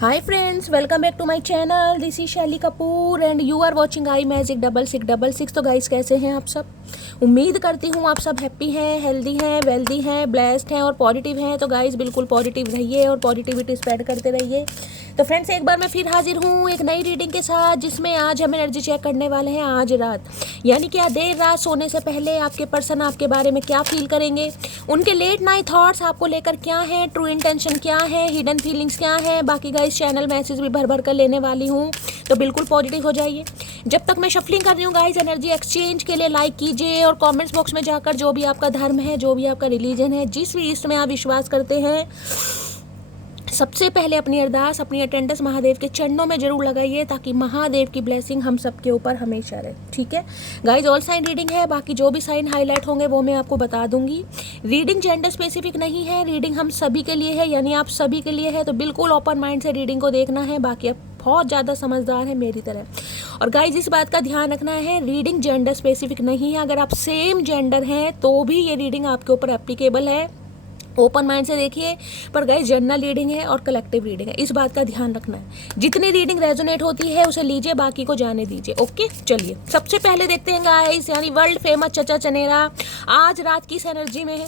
Hi friends, welcome back to my channel. This is Shaily Kapoor and you are watching I magic 6666। तो guys, कैसे हैं आप सब? उम्मीद करती हूँ आप सब हैप्पी हैं, हेल्दी हैं, वेल्दी हैं, ब्लेस्ड हैं और पॉजिटिव हैं। तो गाइस, बिल्कुल पॉजिटिव रहिए और पॉजिटिविटी स्प्रेड करते रहिए। तो फ्रेंड्स, एक बार मैं फिर हाजिर हूँ एक नई रीडिंग के साथ, जिसमें आज हम एनर्जी चेक करने वाले हैं आज रात, यानी कि देर रात सोने से पहले आपके पर्सन आपके बारे में क्या फील करेंगे, उनके लेट नाइट थॉट्स आपको लेकर क्या है, ट्रू इंटेंशन क्या है, हिडन फीलिंग्स क्या है। बाकी गाइस, चैनल मैसेज भी भर भर कर लेने वाली हूँ, तो बिल्कुल पॉजिटिव हो जाइए। जब तक मैं शफलिंग कर रही हूँ गाइस, एनर्जी एक्सचेंज के लिए लाइक कीजिए और कमेंट्स बॉक्स में जाकर जो भी आपका धर्म है, जो भी आपका रिलीजन है, जिस भी ईस्ट में आप विश्वास करते हैं, सबसे पहले अपनी अरदास, अपनी अटेंडेंस महादेव के चरणों में जरूर लगाइए, ताकि महादेव की ब्लेसिंग हम सबके ऊपर हमेशा रहे। ठीक है गाइज, ऑल साइन रीडिंग है, बाकी जो भी साइन हाईलाइट होंगे वो मैं आपको बता दूंगी। रीडिंग जेंडर स्पेसिफिक नहीं है, रीडिंग हम सभी के लिए है, यानी आप सभी के लिए है। तो बिल्कुल ओपन माइंड से रीडिंग को देखना है। बाकी आप बहुत ज़्यादा समझदार है मेरी तरह। और गाइज, इस बात का ध्यान रखना है, रीडिंग जेंडर स्पेसिफिक नहीं है। अगर आप सेम जेंडर हैं तो भी ये रीडिंग आपके ऊपर एप्लीकेबल है। ओपन माइंड से देखिए। पर गाइस, जनरल रीडिंग है और कलेक्टिव रीडिंग है, इस बात का ध्यान रखना है। जितनी रीडिंग रेजोनेट होती है उसे लीजिए, बाकी को जाने दीजिए। ओके, चलिए सबसे पहले देखते हैं गाइस, यानी वर्ल्ड फेमस चचा चनेरा आज रात किस एनर्जी में है।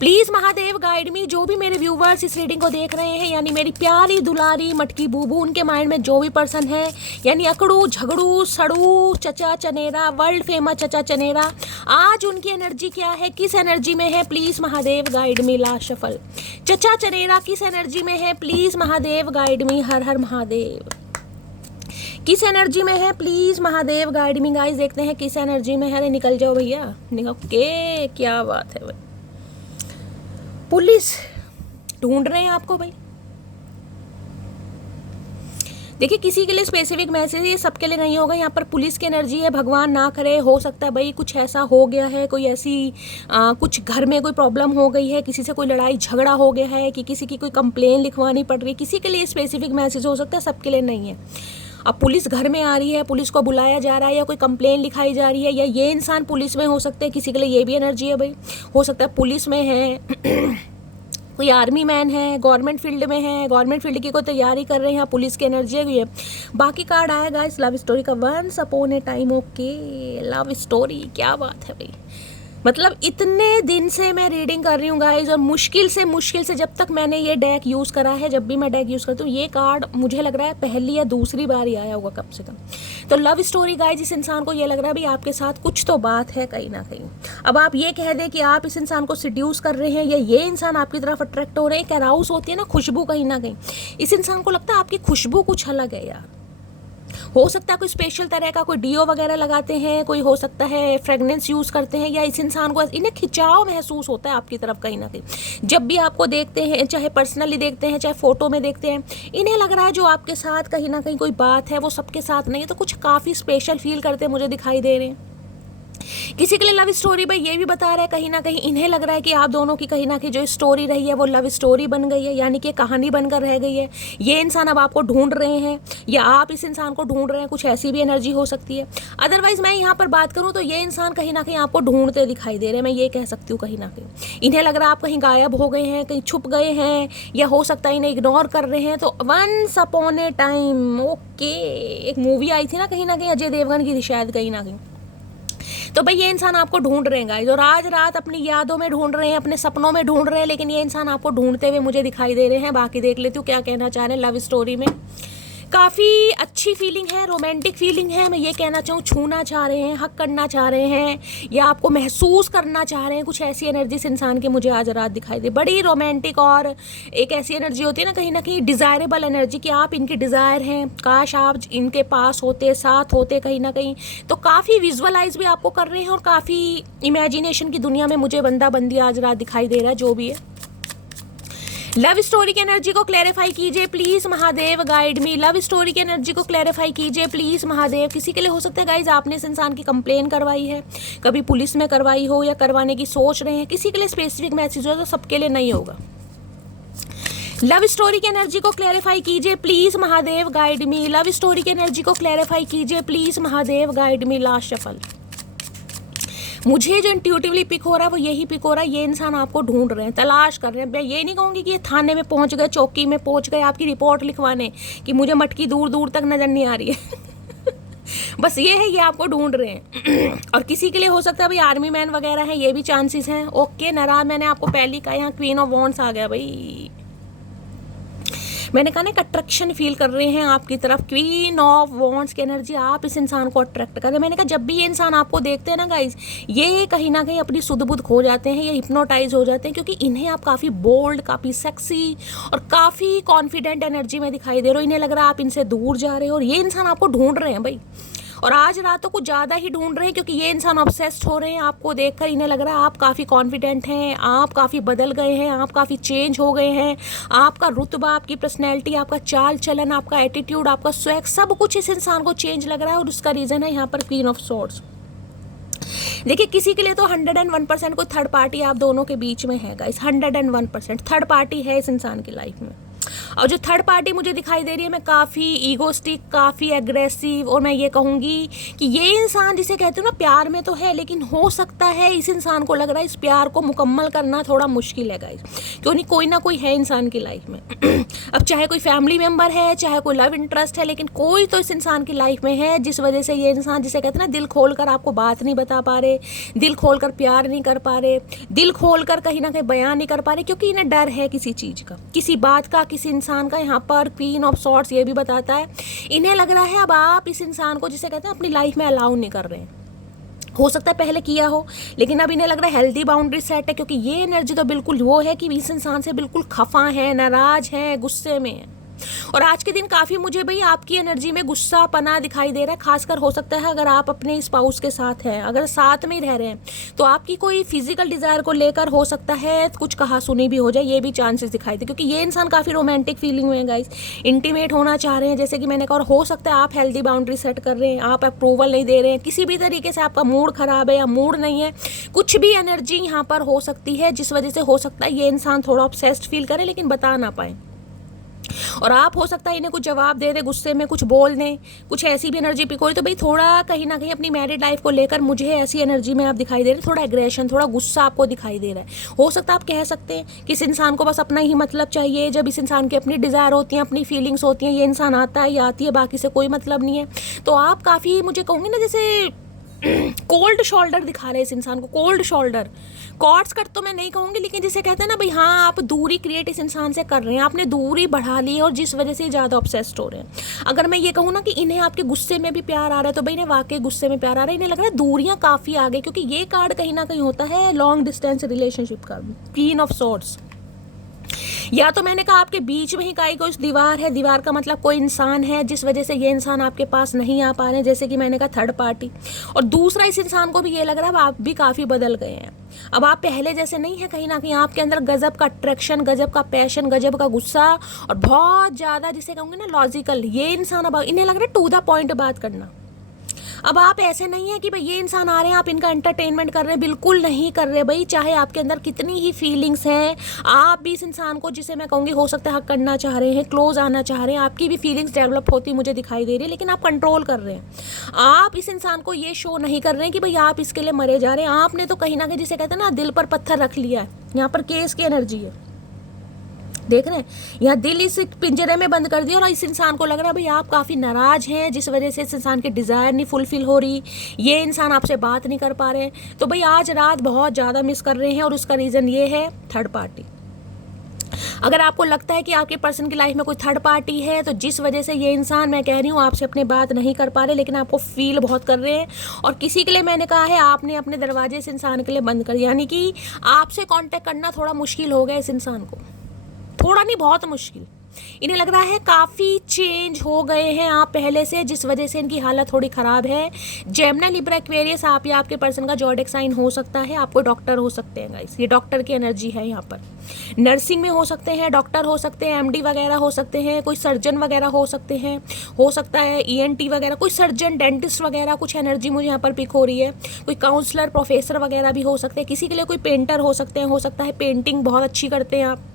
प्लीज़ महादेव गाइड मी। जो भी मेरे व्यूवर्स इस रीडिंग को देख रहे हैं, यानी मेरी प्यारी दुलारी मटकी बूबू, उनके माइंड में जो भी पर्सन है, यानी अकड़ू झगड़ू सड़ू चचा चनेरा, वर्ल्ड फेमस चचा चनेरा, आज उनकी एनर्जी क्या है, किस एनर्जी में है, please Mahadev guide me. Last shuffle. चचा चनेरा किस एनर्जी में है, प्लीज़ महादेव गाइड मी। हर हर महादेव। किस एनर्जी में है, please Mahadev guide me. Guys, देखते हैं किस एनर्जी में है। अरे निकल जाओ भैया, निकल के। क्या बात है भाई, पुलिस ढूंढ रहे हैं आपको भाई। देखिए, किसी के लिए स्पेसिफिक मैसेज, ये सबके लिए नहीं होगा। यहाँ पर पुलिस की एनर्जी है। भगवान ना करे, हो सकता है भाई कुछ ऐसा हो गया है, कोई ऐसी कुछ घर में कोई प्रॉब्लम हो गई है, किसी से कोई लड़ाई झगड़ा हो गया है, कि किसी की कोई कंप्लेन लिखवानी पड़ रही है। किसी के लिए स्पेसिफिक मैसेज हो सकता है, सबके लिए नहीं है। अब पुलिस घर में आ रही है, पुलिस को बुलाया जा रहा है, या कोई कंप्लेन लिखाई जा रही है, या ये इंसान पुलिस में हो सकते हैं, किसी के लिए ये भी एनर्जी है भाई। हो सकता है पुलिस में है, कोई आर्मी मैन है, गवर्नमेंट फील्ड में है, गवर्नमेंट फील्ड की कोई तैयारी कर रहे हैं, पुलिस की एनर्जी है। बाकी कार्ड आएगा इस लव स्टोरी का, once upon a time. Okay, love story, क्या बात है भाई। मतलब इतने दिन से मैं रीडिंग कर रही हूँ गाइज, और मुश्किल से जब तक मैंने ये डेक यूज़ करा है, जब भी मैं डेक यूज़ करती हूँ, ये कार्ड मुझे लग रहा है पहली या दूसरी बार ही आया होगा कम से कम। तो लव स्टोरी गाइज, इस इंसान को ये लग रहा है भाई आपके साथ कुछ तो बात है कहीं ना कहीं। अब आप ये कह दें कि आप इस इंसान को सिड्यूस कर रहे हैं, या ये इंसान आपकी तरफ अट्रैक्ट हो रहे हैं। एक अराउस होती है ना खुशबू, कहीं ना कहीं इस इंसान को लगता है आपकी खुशबू कुछ अलग है यार। हो सकता है कोई स्पेशल तरह का कोई डीओ वगैरह लगाते हैं, कोई हो सकता है फ्रेगनेंस यूज़ करते हैं, या इस इंसान को इन्हें खिंचाव महसूस होता है आपकी तरफ कहीं ना कहीं। जब भी आपको देखते हैं, चाहे पर्सनली देखते हैं, चाहे फोटो में देखते हैं, इन्हें लग रहा है जो आपके साथ कहीं ना कहीं कोई बात है, वो सबके साथ नहीं है। तो कुछ काफ़ी स्पेशल फील करते मुझे दिखाई दे रहे हैं। किसी के लिए लव स्टोरी भाई ये भी बता रहा है, कहीं ना कहीं इन्हें लग रहा है कि आप दोनों की कहीं ना कहीं जो स्टोरी रही है वो लव स्टोरी बन गई है, यानी कि कहानी बनकर रह गई है। ये इंसान अब आपको ढूंढ रहे हैं, या आप इस इंसान को ढूंढ रहे हैं, कुछ ऐसी भी एनर्जी हो सकती है। अदरवाइज मैं यहाँ पर बात करूँ तो ये इंसान कहीं ना कहीं आपको ढूंढते दिखाई दे रहे हैं, मैं ये कह सकती हूँ। कहीं ना कहीं इन्हें लग रहा है आप कहीं गायब हो गए हैं, कहीं छुप गए हैं, या हो सकता है इन्हें इग्नोर कर रहे हैं। तो once upon a time, okay, एक मूवी आई थी ना कहीं ना कहीं, अजय देवगन की थी शायद कहीं ना कहीं। तो भाई ये इंसान आपको ढूंढ रहे हैं गाइस, और आज रात अपनी यादों में ढूंढ रहे हैं, अपने सपनों में ढूंढ रहे हैं, लेकिन ये इंसान आपको ढूंढते हुए मुझे दिखाई दे रहे हैं। बाकी देख लेती हूँ क्या कहना चाह रहे हैं लव स्टोरी में। काफ़ी अच्छी फीलिंग है, रोमांटिक फीलिंग है। मैं ये कहना चाहूँ, छूना चाह रहे हैं, हक करना चाह रहे हैं, या आपको महसूस करना चाह रहे हैं। कुछ ऐसी एनर्जी इस इंसान की मुझे आज रात दिखाई दे, बड़ी रोमांटिक, और एक ऐसी एनर्जी होती है ना कहीं डिज़ायरेबल एनर्जी, कि आप इनकी डिज़ायर हैं, काश आप इनके पास होते, साथ होते कहीं ना कहीं। तो काफ़ी विजुअलाइज भी आपको कर रहे हैं, और काफ़ी इमेजिनेशन की दुनिया में मुझे बंदा बंदी आज रात दिखाई दे रहा है, जो भी है। लव स्टोरी की एनर्जी को क्लैरिफाई कीजिए please Mahadev, guide me. Love story की एनर्जी को क्लैरिफाई कीजिए प्लीज महादेव। किसी के लिए हो सकता है गाइज आपने इस इंसान की कंप्लेन करवाई है, कभी पुलिस में करवाई हो, या करवाने की सोच रहे हैं। किसी के लिए स्पेसिफिक मैसेज हो, तो सबके लिए नहीं होगा। लव स्टोरी की एनर्जी को क्लैरिफाई कीजिए please Mahadev, guide me. Love story की एनर्जी को क्लैरिफाई कीजिए please Mahadev, guide me. Last shuffle. मुझे जो इंट्यूटिवली पिक हो रहा है वो यही पिक हो रहा है, ये इंसान आपको ढूंढ रहे हैं, तलाश कर रहे हैं। मैं ये नहीं कहूँगी कि ये थाने में पहुँच गए, चौकी में पहुँच गए आपकी रिपोर्ट लिखवाने कि मुझे मटकी दूर दूर तक नज़र नहीं आ रही है बस ये है, ये आपको ढूंढ रहे हैं और किसी के लिए हो सकता है भाई आर्मी मैन वगैरह है, ये भी चांसेस हैं। ओके नाराज, मैंने आपको पहले कहा यहाँ क्वीन ऑफ वॉन्ड्स आ गया भाई। मैंने कहा ना, एक अट्रैक्शन फील कर रहे हैं आपकी तरफ, क्वीन ऑफ वॉन्ड्स की एनर्जी, आप इस इंसान को अट्रैक्ट कर रहे हैं। मैंने कहा जब भी ये इंसान आपको देखते हैं ना गाइज, ये कहीं ना कहीं अपनी सुध बुध खो जाते हैं, ये हिप्नोटाइज हो जाते हैं, क्योंकि इन्हें आप काफ़ी बोल्ड, काफ़ी सेक्सी और काफ़ी कॉन्फिडेंट एनर्जी में दिखाई दे रहे हो। इन्हें लग रहा है आप इनसे दूर जा रहे हो और ये इंसान आपको ढूंढ रहे हैं भाई। और आज रात तो कुछ ज़्यादा ही ढूंढ रहे हैं, क्योंकि ये इंसान ऑब्सेस्ड हो रहे हैं आपको देखकर। इन्हें लग रहा है आप काफ़ी कॉन्फिडेंट हैं, आप काफ़ी बदल गए हैं, आप काफ़ी चेंज हो गए हैं। आपका रुतबा, आपकी पर्सनैलिटी, आपका चाल चलन, आपका एटीट्यूड, आपका स्वैग, सब कुछ इस इंसान को चेंज लग रहा है। और उसका रीज़न है यहाँ पर क्वीन ऑफ सोर्ड्स। देखिए किसी के लिए तो 101% कोई थर्ड पार्टी आप दोनों के बीच में है गाइस, 101% थर्ड पार्टी है इस इंसान की लाइफ में। और जो थर्ड पार्टी मुझे दिखाई दे रही है, मैं काफ़ी ईगोस्टिक, काफ़ी एग्रेसिव, और मैं ये कहूँगी कि ये इंसान जिसे कहते हो ना प्यार में तो है, लेकिन हो सकता है इस इंसान को लग रहा है इस प्यार को मुकम्मल करना थोड़ा मुश्किल है गाइस, क्यों नहीं, कोई ना कोई है इंसान की लाइफ में अब चाहे कोई फैमिली मेम्बर है, चाहे कोई लव इंटरेस्ट है, लेकिन कोई तो इस इंसान की लाइफ में है, जिस वजह से ये इंसान जिसे कहते हैं ना दिल खोल कर आपको बात नहीं बता पा रहे, दिल खोल कर प्यार नहीं कर पा रहे, दिल खोल कर कहीं ना कहीं बयान नहीं कर पा रहे, क्योंकि इन्हें डर है किसी चीज़ का, किसी बात का, किसी इंसान का। यहाँ पर क्वीन ऑफ सॉर्ड्स ये भी बताता है, इन्हें लग रहा है अब आप इस इंसान को जिसे कहते हैं अपनी लाइफ में अलाउ नहीं कर रहे हैं। हो सकता है पहले किया हो, लेकिन अब इन्हें लग रहा है हेल्दी बाउंड्री सेट है, क्योंकि ये एनर्जी तो बिल्कुल वो है कि इस इंसान से बिल्कुल खफा है, नाराज है, गुस्से में है। और आज के दिन काफ़ी मुझे भाई आपकी एनर्जी में गुस्सा पना दिखाई दे रहा है। खासकर हो सकता है अगर आप अपने स्पाउस के साथ हैं, अगर साथ में ही रह रहे हैं, तो आपकी कोई फिजिकल डिज़ायर को लेकर हो सकता है कुछ कहा सुनी भी हो जाए, ये भी चांसेस दिखाई दे, क्योंकि ये इंसान काफ़ी रोमांटिक फीलिंग में है गाइस, इंटीमेट होना चाह रहे हैं जैसे कि मैंने कहा। और हो सकता है आप हेल्दी बाउंड्री सेट कर रहे हैं, आप अप्रूवल नहीं दे रहे हैं, किसी भी तरीके से आपका मूड ख़राब है या मूड नहीं है, कुछ भी एनर्जी यहाँ पर हो सकती है, जिस वजह से हो सकता है ये इंसान थोड़ा ऑब्सेस्ड फील करे लेकिन बता ना पाए। और आप हो सकता है इन्हें कुछ जवाब दे दे, गुस्से में कुछ बोल दें, कुछ ऐसी भी एनर्जी पिक हो। तो भाई थोड़ा कहीं ना कहीं अपनी मैरिड लाइफ को लेकर मुझे ऐसी एनर्जी में आप दिखाई दे रहे हैं, थोड़ा एग्रेशन, थोड़ा गुस्सा आपको दिखाई दे रहा है। हो सकता है आप कह सकते हैं कि इस इंसान को बस अपना ही मतलब चाहिए, जब इस इंसान की अपनी डिज़ायर होती हैं, अपनी फीलिंग्स होती हैं, ये इंसान आता है या आती है, बाकी से कोई मतलब नहीं है। तो आप काफ़ी मुझे कहूँगी ना जैसे कोल्ड शोल्डर दिखा रहे हैं इस इंसान को, कोल्ड शोल्डर, कॉर्ड्स कट तो मैं नहीं कहूँगी, लेकिन जिसे कहते हैं ना भाई हाँ आप दूरी क्रिएट इस इंसान से कर रहे हैं, आपने दूरी बढ़ा ली है और जिस वजह से ज़्यादा ऑब्सेस्ड हो रहे हैं। अगर मैं ये कहूँ ना कि इन्हें आपके गुस्से में भी प्यार आ रहा है, तो भाई इन्हें वाकई गुस्से में प्यार आ रहा है, इन्हें लग रहा है दूरियाँ काफ़ी आ गई, क्योंकि ये कार्ड कहीं ना कहीं होता है लॉन्ग डिस्टेंस रिलेशनशिप का, क्वीन ऑफ सॉर्ड्स। या तो मैंने कहा आपके बीच में ही कोई दीवार है, दीवार का मतलब कोई इंसान है जिस वजह से ये इंसान आपके पास नहीं आ पा रहे हैं, जैसे कि मैंने कहा थर्ड पार्टी। और दूसरा इस इंसान को भी ये लग रहा है अब आप भी काफ़ी बदल गए हैं, अब आप पहले जैसे नहीं है, कहीं ना कहीं आपके अंदर गजब का अट्रैक्शन, गजब का पैशन, गजब का गुस्सा और बहुत ज़्यादा जिसे कहूँगी ना लॉजिकल, ये इंसान अब इन्हें लग रहा है टू द पॉइंट बात करना। अब आप ऐसे नहीं है कि भाई ये इंसान आ रहे हैं आप इनका एंटरटेनमेंट कर रहे हैं, बिल्कुल नहीं कर रहे भाई। चाहे आपके अंदर कितनी ही फीलिंग्स हैं, आप भी इस इंसान को जिसे मैं कहूँगी हो सकता है हक करना चाह रहे हैं, क्लोज आना चाह रहे हैं, आपकी भी फीलिंग्स डेवलप होती मुझे दिखाई दे रही है, लेकिन आप कंट्रोल कर रहे हैं। आप इस इंसान को ये शो नहीं कर रहे हैं कि भाई आप इसके लिए मरे जा रहे हैं, आपने तो कहीं ना कहीं जिसे कहते हैं ना दिल पर पत्थर रख लिया है। यहाँ पर केस की एनर्जी है, देख रहे हैं, यहाँ दिल इस पिंजरे में बंद कर दिया और इस इंसान को लग रहा है भाई आप काफ़ी नाराज हैं, जिस वजह से इस इंसान की डिज़ायर नहीं फुलफिल हो रही, ये इंसान आपसे बात नहीं कर पा रहे हैं। तो भाई आज रात बहुत ज़्यादा मिस कर रहे हैं और उसका रीज़न ये है थर्ड पार्टी। अगर आपको लगता है कि आपके पर्सन की लाइफ में कोई थर्ड पार्टी है, तो जिस वजह से ये इंसान, मैं कह रही हूँ, आपसे अपनी बात नहीं कर पा रहे, लेकिन आपको फील बहुत कर रहे हैं। और किसी के लिए मैंने कहा है आपने अपने दरवाजे इस इंसान के लिए बंद कर, यानी कि आपसे कांटेक्ट करना थोड़ा मुश्किल हो गया इस इंसान को, थोड़ा नहीं बहुत मुश्किल। इन्हें लग रहा है काफ़ी चेंज हो गए हैं आप पहले से, जिस वजह से इनकी हालत थोड़ी ख़राब है। जेमिनी, लिब्रा, एक्वेरियस, आप या आपके पर्सन का ज़ोडिएक साइन हो सकता है, आपको डॉक्टर हो सकते हैं गाइस, ये डॉक्टर की एनर्जी है यहाँ पर। नर्सिंग में हो सकते हैं, डॉक्टर हो सकते हैं, एमडी वगैरह हो सकते हैं, कोई सर्जन वगैरह हो सकते हैं, हो सकता है ईएनटी वगैरह, कोई सर्जन, डेंटिस्ट वगैरह, कुछ एनर्जी मुझे यहाँ पर पिक हो रही है। कोई काउंसलर, प्रोफेसर वगैरह भी हो सकते हैं। किसी के लिए कोई पेंटर हो सकते हैं, हो सकता है पेंटिंग बहुत अच्छी करते हैं आप।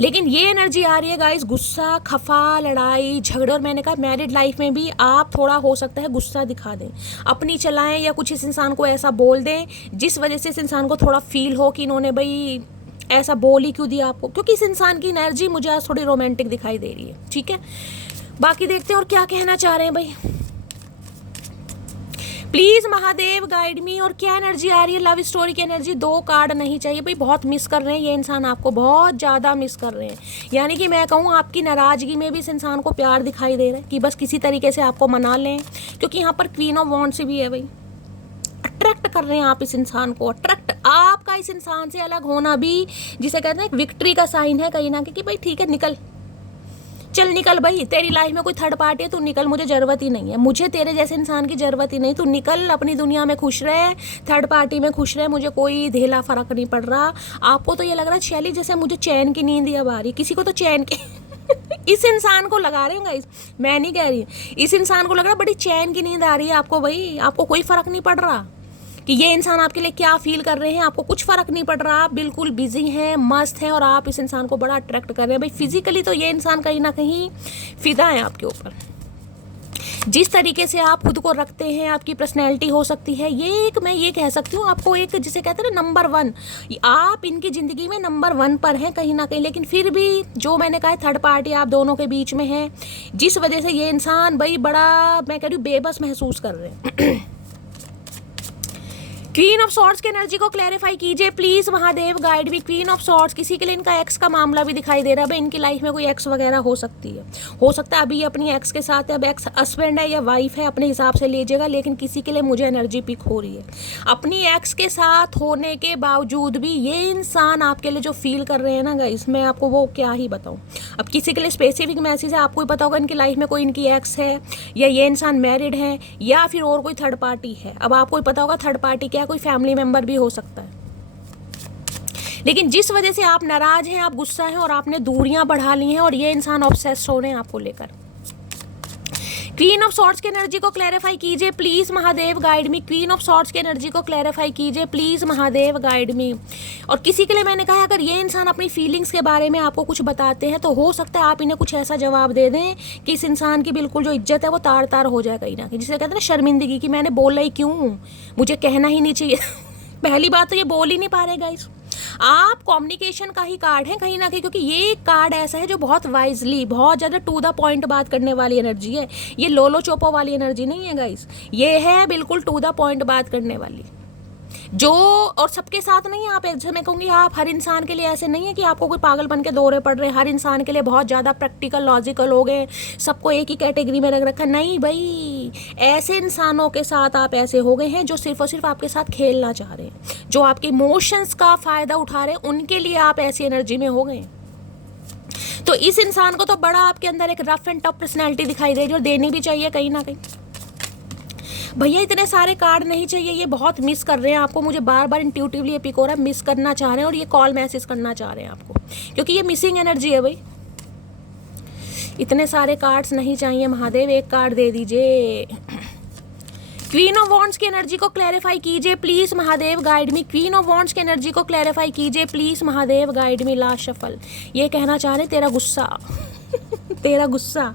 लेकिन ये एनर्जी आ रही है गाइस, गुस्सा, खफा, लड़ाई झगड़े। और मैंने कहा मैरिड लाइफ में भी आप थोड़ा हो सकता है गुस्सा दिखा दें, अपनी चलाएं, या कुछ इस इंसान को ऐसा बोल दें जिस वजह से इस इंसान को थोड़ा फील हो कि इन्होंने भाई ऐसा बोल ही क्यों दिया आपको, क्योंकि इस इंसान की एनर्जी मुझे आज थोड़ी रोमांटिक दिखाई दे रही है। ठीक है, बाकी देखते हैं और क्या कहना चाह रहे हैं भाई। प्लीज महादेव गाइड मी। और क्या एनर्जी आ रही है, लव स्टोरी की एनर्जी। 2 कार्ड नहीं चाहिए भाई, बहुत मिस कर रहे हैं ये इंसान आपको, बहुत ज़्यादा मिस कर रहे हैं। यानी कि मैं कहूँ आपकी नाराज़गी में भी इस इंसान को प्यार दिखाई दे रहा है कि बस किसी तरीके से आपको मना लें, क्योंकि यहाँ पर क्वीन ऑफ वॉन्ड से भी है भाई। अट्रैक्ट कर रहे हैं आप इस इंसान को, अट्रैक्ट आपका इस इंसान से अलग होना भी जिसे कहते हैं एक विक्ट्री का साइन है कहीं ना कहीं, कि भाई ठीक है निकल, चल निकल भाई, तेरी लाइफ में कोई थर्ड पार्टी है, तू निकल, मुझे ज़रूरत ही नहीं है, मुझे तेरे जैसे इंसान की ज़रूरत ही नहीं, तू निकल, अपनी दुनिया में खुश रहे, थर्ड पार्टी में खुश रहे, मुझे कोई धेला फ़र्क नहीं पड़ रहा। आपको तो ये लग रहा है शैली जैसे मुझे चैन की नींद अब आ रही, किसी को तो चैन की इस इंसान को लगा रहे होंगे, मैं नहीं कह रही, इस इंसान को लग रहा है बड़ी चैन की नींद आ रही है आपको भाई, आपको कोई फ़र्क नहीं पड़ रहा कि ये इंसान आपके लिए क्या फील कर रहे हैं, आपको कुछ फ़र्क नहीं पड़ रहा, आप बिल्कुल बिजी हैं, मस्त हैं, और आप इस इंसान को बड़ा अट्रैक्ट कर रहे हैं भाई। फिजिकली तो ये इंसान कहीं ना कहीं फिदा है आपके ऊपर, जिस तरीके से आप खुद को रखते हैं, आपकी पर्सनैलिटी हो सकती है ये एक, मैं ये कह सकती हूँ आपको एक जिसे कहते हैं ना नंबर 1, आप इनकी ज़िंदगी में नंबर 1 पर हैं कहीं ना कहीं। लेकिन फिर भी जो मैंने कहा थर्ड पार्टी आप दोनों के बीच में है, जिस वजह से ये इंसान भाई बड़ा, मैं कह रही हूँ, बेबस महसूस कर रहे हैं। क्वीन ऑफ सॉर्ड्स की एनर्जी को क्लैरिफाई कीजिए प्लीज महादेव गाइड भी। क्वीन ऑफ सॉर्ड्स, किसी के लिए इनका एक्स का मामला भी दिखाई दे रहा है भाई, इनकी लाइफ में कोई एक्स वगैरह हो सकती है, हो सकता है अभी अपनी एक्स के साथ, अब एक्स हस्बैंड है या वाइफ है, अपने हिसाब से लीजिएगा, लेकिन किसी के लिए मुझे एनर्जी पिक हो रही है। अपनी एक्स के साथ होने के बावजूद भी ये इंसान आपके लिए जो फील कर रहे हैं ना गाइस, मैं आपको वो क्या ही बताऊं। अब किसी के लिए स्पेसिफिक मैसेज है, आपको ही पता होगा इनकी लाइफ में कोई इनकी एक्स है, या ये इंसान मैरिड है, या फिर और कोई थर्ड पार्टी है। अब आपको ही पता होगा थर्ड पार्टी क्या, कोई फैमिली मेंबर भी हो सकता है। लेकिन जिस वजह से आप नाराज हैं, आप गुस्सा हैं, और आपने दूरियां बढ़ा ली हैं, और ये इंसान ऑब्सेस्ड हो रहे हैं आपको लेकर। क्वीन ऑफ सॉर्ड्स की एनर्जी को क्लैरिफाई कीजिए please Mahadev guide me. Queen of swords की एनर्जी को क्लैरिफाई कीजिए प्लीज महादेव गाइड मी। और किसी के लिए मैंने कहा अगर ये इंसान अपनी फीलिंग्स के बारे में आपको कुछ बताते हैं, तो हो सकता है आप इन्हें कुछ ऐसा जवाब दे दें कि इस इंसान की बिल्कुल जो इज्जत है वो तार तार हो जाए कहीं ना कहीं, जिसे कहते हैं ना शर्मिंदगी, कि मैंने बोला ही क्यों, मुझे कहना ही नहीं चाहिए। पहली बात तो ये बोल ही नहीं पा रहे गाइस, आप कम्युनिकेशन का ही कार्ड है कहीं ना कहीं, क्योंकि ये कार्ड ऐसा है जो बहुत वाइजली, बहुत ज़्यादा टू द पॉइंट बात करने वाली एनर्जी है। ये लोलो चोपो वाली एनर्जी नहीं है गाइस, ये है बिल्कुल टू द पॉइंट बात करने वाली, जो और सबके साथ नहीं है। आप जैसे मैं कहूँगी आप हर इंसान के लिए ऐसे नहीं है कि आपको कोई पागलपन के दौरे पड़ रहे हैं, हर इंसान के लिए बहुत ज़्यादा प्रैक्टिकल लॉजिकल हो गए, सबको एक ही कैटेगरी में रख रखा, नहीं भाई। ऐसे इंसानों के साथ आप ऐसे हो गए हैं जो सिर्फ और सिर्फ आपके साथ खेलना चाह रहे हैं, जो आपके इमोशंस का फ़ायदा उठा रहे हैं, उनके लिए आप ऐसी एनर्जी में हो गए। तो इस इंसान को तो बड़ा आपके अंदर एक रफ एंड टफ पर्सनैलिटी दिखाई दे रही है, और देनी भी चाहिए कहीं ना कहीं। भैया इतने सारे कार्ड नहीं चाहिए, ये बहुत मिस कर रहे हैं आपको, मुझे बार बार इंट्यूटिवली ये पिक हो रहा है, मिस करना चाह रहे हैं, और ये कॉल मैसेज करना चाह रहे हैं आपको, क्योंकि ये मिसिंग एनर्जी है भाई। इतने सारे कार्ड्स नहीं चाहिए महादेव, एक कार्ड दे दीजिए। क्वीन ऑफ वॉन्ड्स की एनर्जी को क्लैरिफाई कीजिए please Mahadev guide me. Queen of wands की एनर्जी को क्लैरिफाई कीजिए please Mahadev guide me. Last shuffle, ये कहना चाह रहे तेरा गुस्सा तेरा गुस्सा,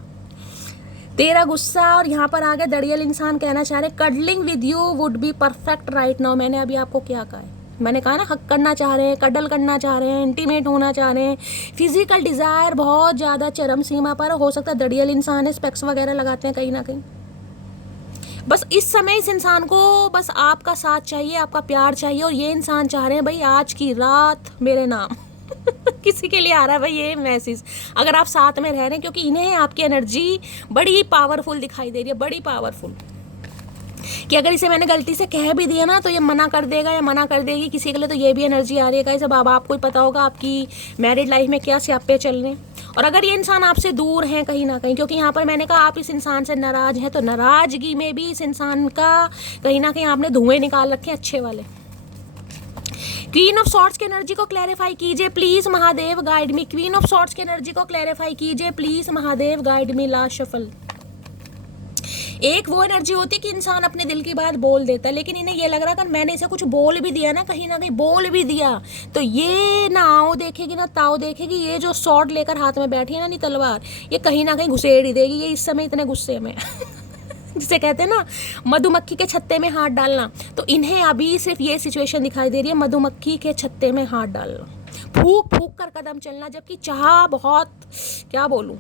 तेरा गुस्सा। और यहाँ पर आगे दड़ियल इंसान कहना चाह रहे cuddling with you would be perfect right now. मैंने अभी आपको क्या कहा है, मैंने कहा ना हक करना चाह रहे हैं, कडल करना चाह रहे हैं, इंटीमेट होना चाह रहे हैं, फिजिकल डिज़ायर बहुत ज़्यादा चरम सीमा पर। हो सकता है दड़ियल इंसान है, स्पेक्स वगैरह लगाते हैं कहीं ना कहीं। बस इस समय इस इंसान को बस आपका साथ चाहिए, आपका प्यार चाहिए, और ये इंसान चाह रहे हैं भाई आज की रात मेरे नाम किसी के लिए आ रहा है भाई ये मैसेज, अगर आप साथ में रह रहे हैं, क्योंकि इन्हें आपकी एनर्जी बड़ी पावरफुल दिखाई दे रही है, बड़ी पावरफुल, कि अगर इसे मैंने गलती से कह भी दिया ना तो ये मना कर देगा या मना कर देगी। किसी के लिए तो ये भी एनर्जी आ रही है गाइस। अब आपको ही पता होगा आपकी मैरिड लाइफ में क्या स्यापे चल रहे हैं, और अगर ये इंसान आपसे दूर हैं कहीं ना कहीं, क्योंकि यहाँ पर मैंने कहा आप इस इंसान से नाराज हैं, तो नाराजगी में भी इस इंसान का कहीं ना कहीं आपने धुएं निकाल रखे अच्छे वाले। क्वीन ऑफ सॉर्ड्स की एनर्जी को क्लैरिफाई कीजिए please Mahadev guide me. Queen of swords की एनर्जी को क्लैरिफाई कीजिए please Mahadev guide me. Last shuffle, एक वो एनर्जी होती है कि इंसान अपने दिल की बात बोल देता है, लेकिन इन्हें ये लग रहा है कि मैंने इसे कुछ बोल भी दिया ना, कहीं ना कहीं बोल भी दिया, तो ये ना आओ देखेगी ना ताओ देखेगी, ये जो स्वॉर्ड लेकर हाथ में बैठी है ना, नहीं तलवार, ये कहीं ना कहीं घुसेड़ ही देगी। ये इस समय इतने गुस्से में जिसे कहते हैं ना मधुमक्खी के छत्ते में हाथ डालना, तो इन्हें अभी सिर्फ ये सिचुएशन दिखाई दे रही है, मधुमक्खी के छत्ते में हाथ डालना, फूक फूक कर कदम चलना, जबकि चाह बहुत, क्या बोलूं।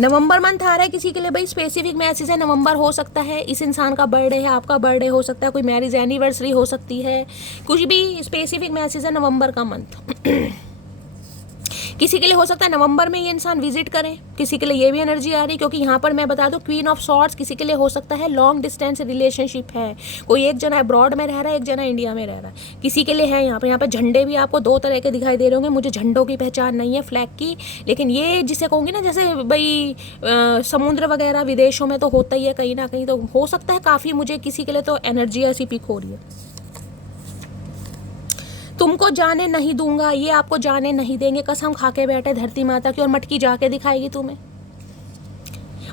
नवंबर मंथ आ रहा है किसी के लिए भाई, स्पेसिफिक मैसेज है, नवंबर हो सकता है, इस इंसान का बर्थडे है, आपका बर्थडे हो सकता है, कोई मैरिज एनिवर्सरी हो सकती है, कुछ भी स्पेसिफिक मैसेज है, नवंबर का मंथ किसी के लिए हो सकता है नवंबर में ये इंसान विजिट करें, किसी के लिए ये भी एनर्जी आ रही है, क्योंकि यहाँ पर मैं बता दूं क्वीन ऑफ सॉर्ड्स किसी के लिए हो सकता है लॉन्ग डिस्टेंस रिलेशनशिप है, कोई एक जना अब्रॉड में रह रहा है, एक जना इंडिया में रह रहा है, किसी के लिए है। यहाँ पे झंडे भी आपको दो तरह के दिखाई दे रहे होंगे, मुझे झंडों की पहचान नहीं है फ्लैग की, लेकिन ये जिसे कहूँगी ना, जैसे भाई समुद्र वगैरह विदेशों में तो होता ही है कहीं ना कहीं, तो हो सकता है काफ़ी, मुझे किसी के लिए तो एनर्जी ऐसी पिक हो रही है। तुमको जाने नहीं दूंगा, ये आपको जाने नहीं देंगे, कसम खा के बैठे धरती माता की, और मटकी जाके दिखाएगी तुम्हें,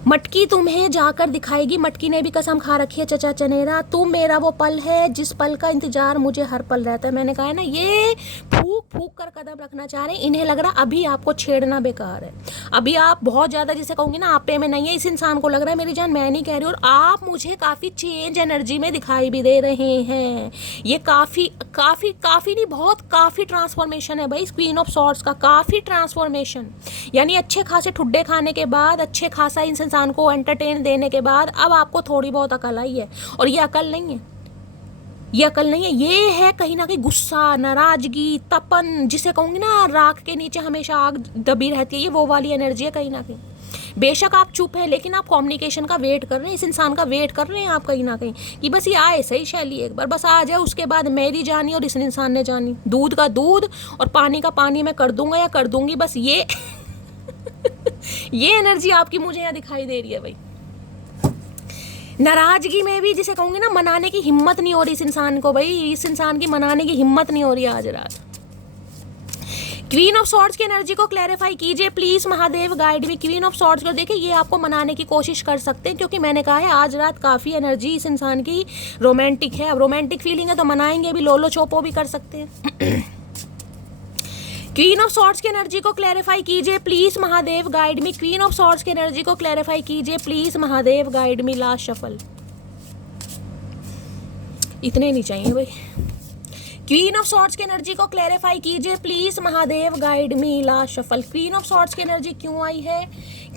मटकी तुम्हें जाकर दिखाएगी। मटकी ने भी कसम खा रखी है चचा चनेरा, तुम मेरा वो पल है जिस पल का इंतजार मुझे हर पल रहता है। मैंने कहा है ना, ये फूक फूक कर कदम रखना चाह रहे हैं, इन्हें लग रहा अभी आपको छेड़ना बेकार है, अभी आप बहुत ज़्यादा जिसे कहूँगी ना आपे में नहीं है। इस इंसान को लग रहा है मेरी जान मैं नहीं कह रही, और आप मुझे काफ़ी चेंज एनर्जी में दिखाई भी दे रहे हैं। ये काफ़ी काफ़ी काफ़ी नहीं, बहुत काफ़ी ट्रांसफॉर्मेशन है भाई क्वीन ऑफ सॉर्ड्स का, काफ़ी ट्रांसफॉर्मेशन, यानी अच्छे खासे ठुड्डे खाने के बाद, अच्छे खासा इस इंसान को एंटरटेन देने के बाद अब आपको थोड़ी बहुत अकल आई है, और ये अकल नहीं है, ये अकल नहीं है, ये है कहीं ना कहीं गुस्सा, नाराजगी, तपन, जिसे कहूँगी ना राख के नीचे हमेशा आग दबी रहती है, ये वो वाली एनर्जी है कहीं ना कहीं। बेशक आप चुप हैं, लेकिन आप कम्युनिकेशन का वेट कर रहे हैं, इस इंसान का वेट कर रहे हैं आप कहीं ना कहीं, कि बस ये आए सही शैली एक बार, बस आ जाए, उसके बाद मेरी जानी और इस इंसान ने जानी, दूध का दूध और पानी का पानी मैं कर दूंगा या कर दूंगी, बस ये ये एनर्जी आपकी मुझे यहाँ दिखाई दे रही है भाई। नाराजगी में भी जिसे कहूँगी ना, मनाने की हिम्मत नहीं हो रही इस इंसान को भाई, इस इंसान की मनाने की हिम्मत नहीं हो रही आज रात। क्वीन ऑफ सॉर्ड्स की एनर्जी को क्लैरिफाई कीजिए please Mahadev, guide me. Queen of swords को देखिए, ये आपको मनाने की कोशिश कर सकते हैं, क्योंकि मैंने कहा है आज रात काफ़ी एनर्जी इस इंसान की रोमांटिक है। अब रोमांटिक फीलिंग है तो मनाएंगे भी, लोलो चोपो भी कर सकते हैं। क्वीन ऑफ सॉर्ड्स की एनर्जी को क्लैरिफाई कीजिए please Mahadev, guide me. Queen of swords की एनर्जी को क्लैरिफाई कीजिए please Mahadev, guide me. Last shuffle, इतने नहीं चाहिए भाई। क्वीन ऑफ सॉर्ड्स की एनर्जी को क्लैरिफाई कीजिए please Mahadev, guide me. Last shuffle, queen of swords की एनर्जी क्यों आई है?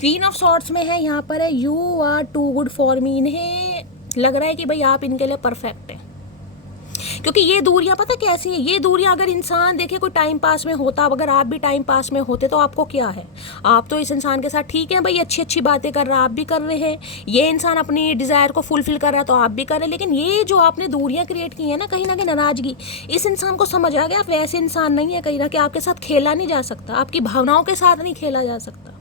क्वीन ऑफ सॉर्ड्स में है, यहाँ पर है you are too good for me. इन्हें लग रहा है कि भाई आप इनके लिए परफेक्ट है, क्योंकि ये दूरियां पता कैसी है, ये दूरियां अगर इंसान देखे कोई टाइम पास में होता, अगर आप भी टाइम पास में होते तो आपको क्या है, आप तो इस इंसान के साथ ठीक है भाई, अच्छी अच्छी बातें कर रहा है, आप भी कर रहे हैं, ये इंसान अपनी डिज़ायर को फुलफिल कर रहा है तो आप भी कर रहे हैं, लेकिन ये जो आपने दूरियां क्रिएट की है ना कहीं नाराजगी, इस इंसान को समझ आ गया आप वैसे इंसान नहीं है, कहीं ना कि आपके साथ खेला नहीं जा सकता, आपकी भावनाओं के साथ नहीं खेला जा सकता,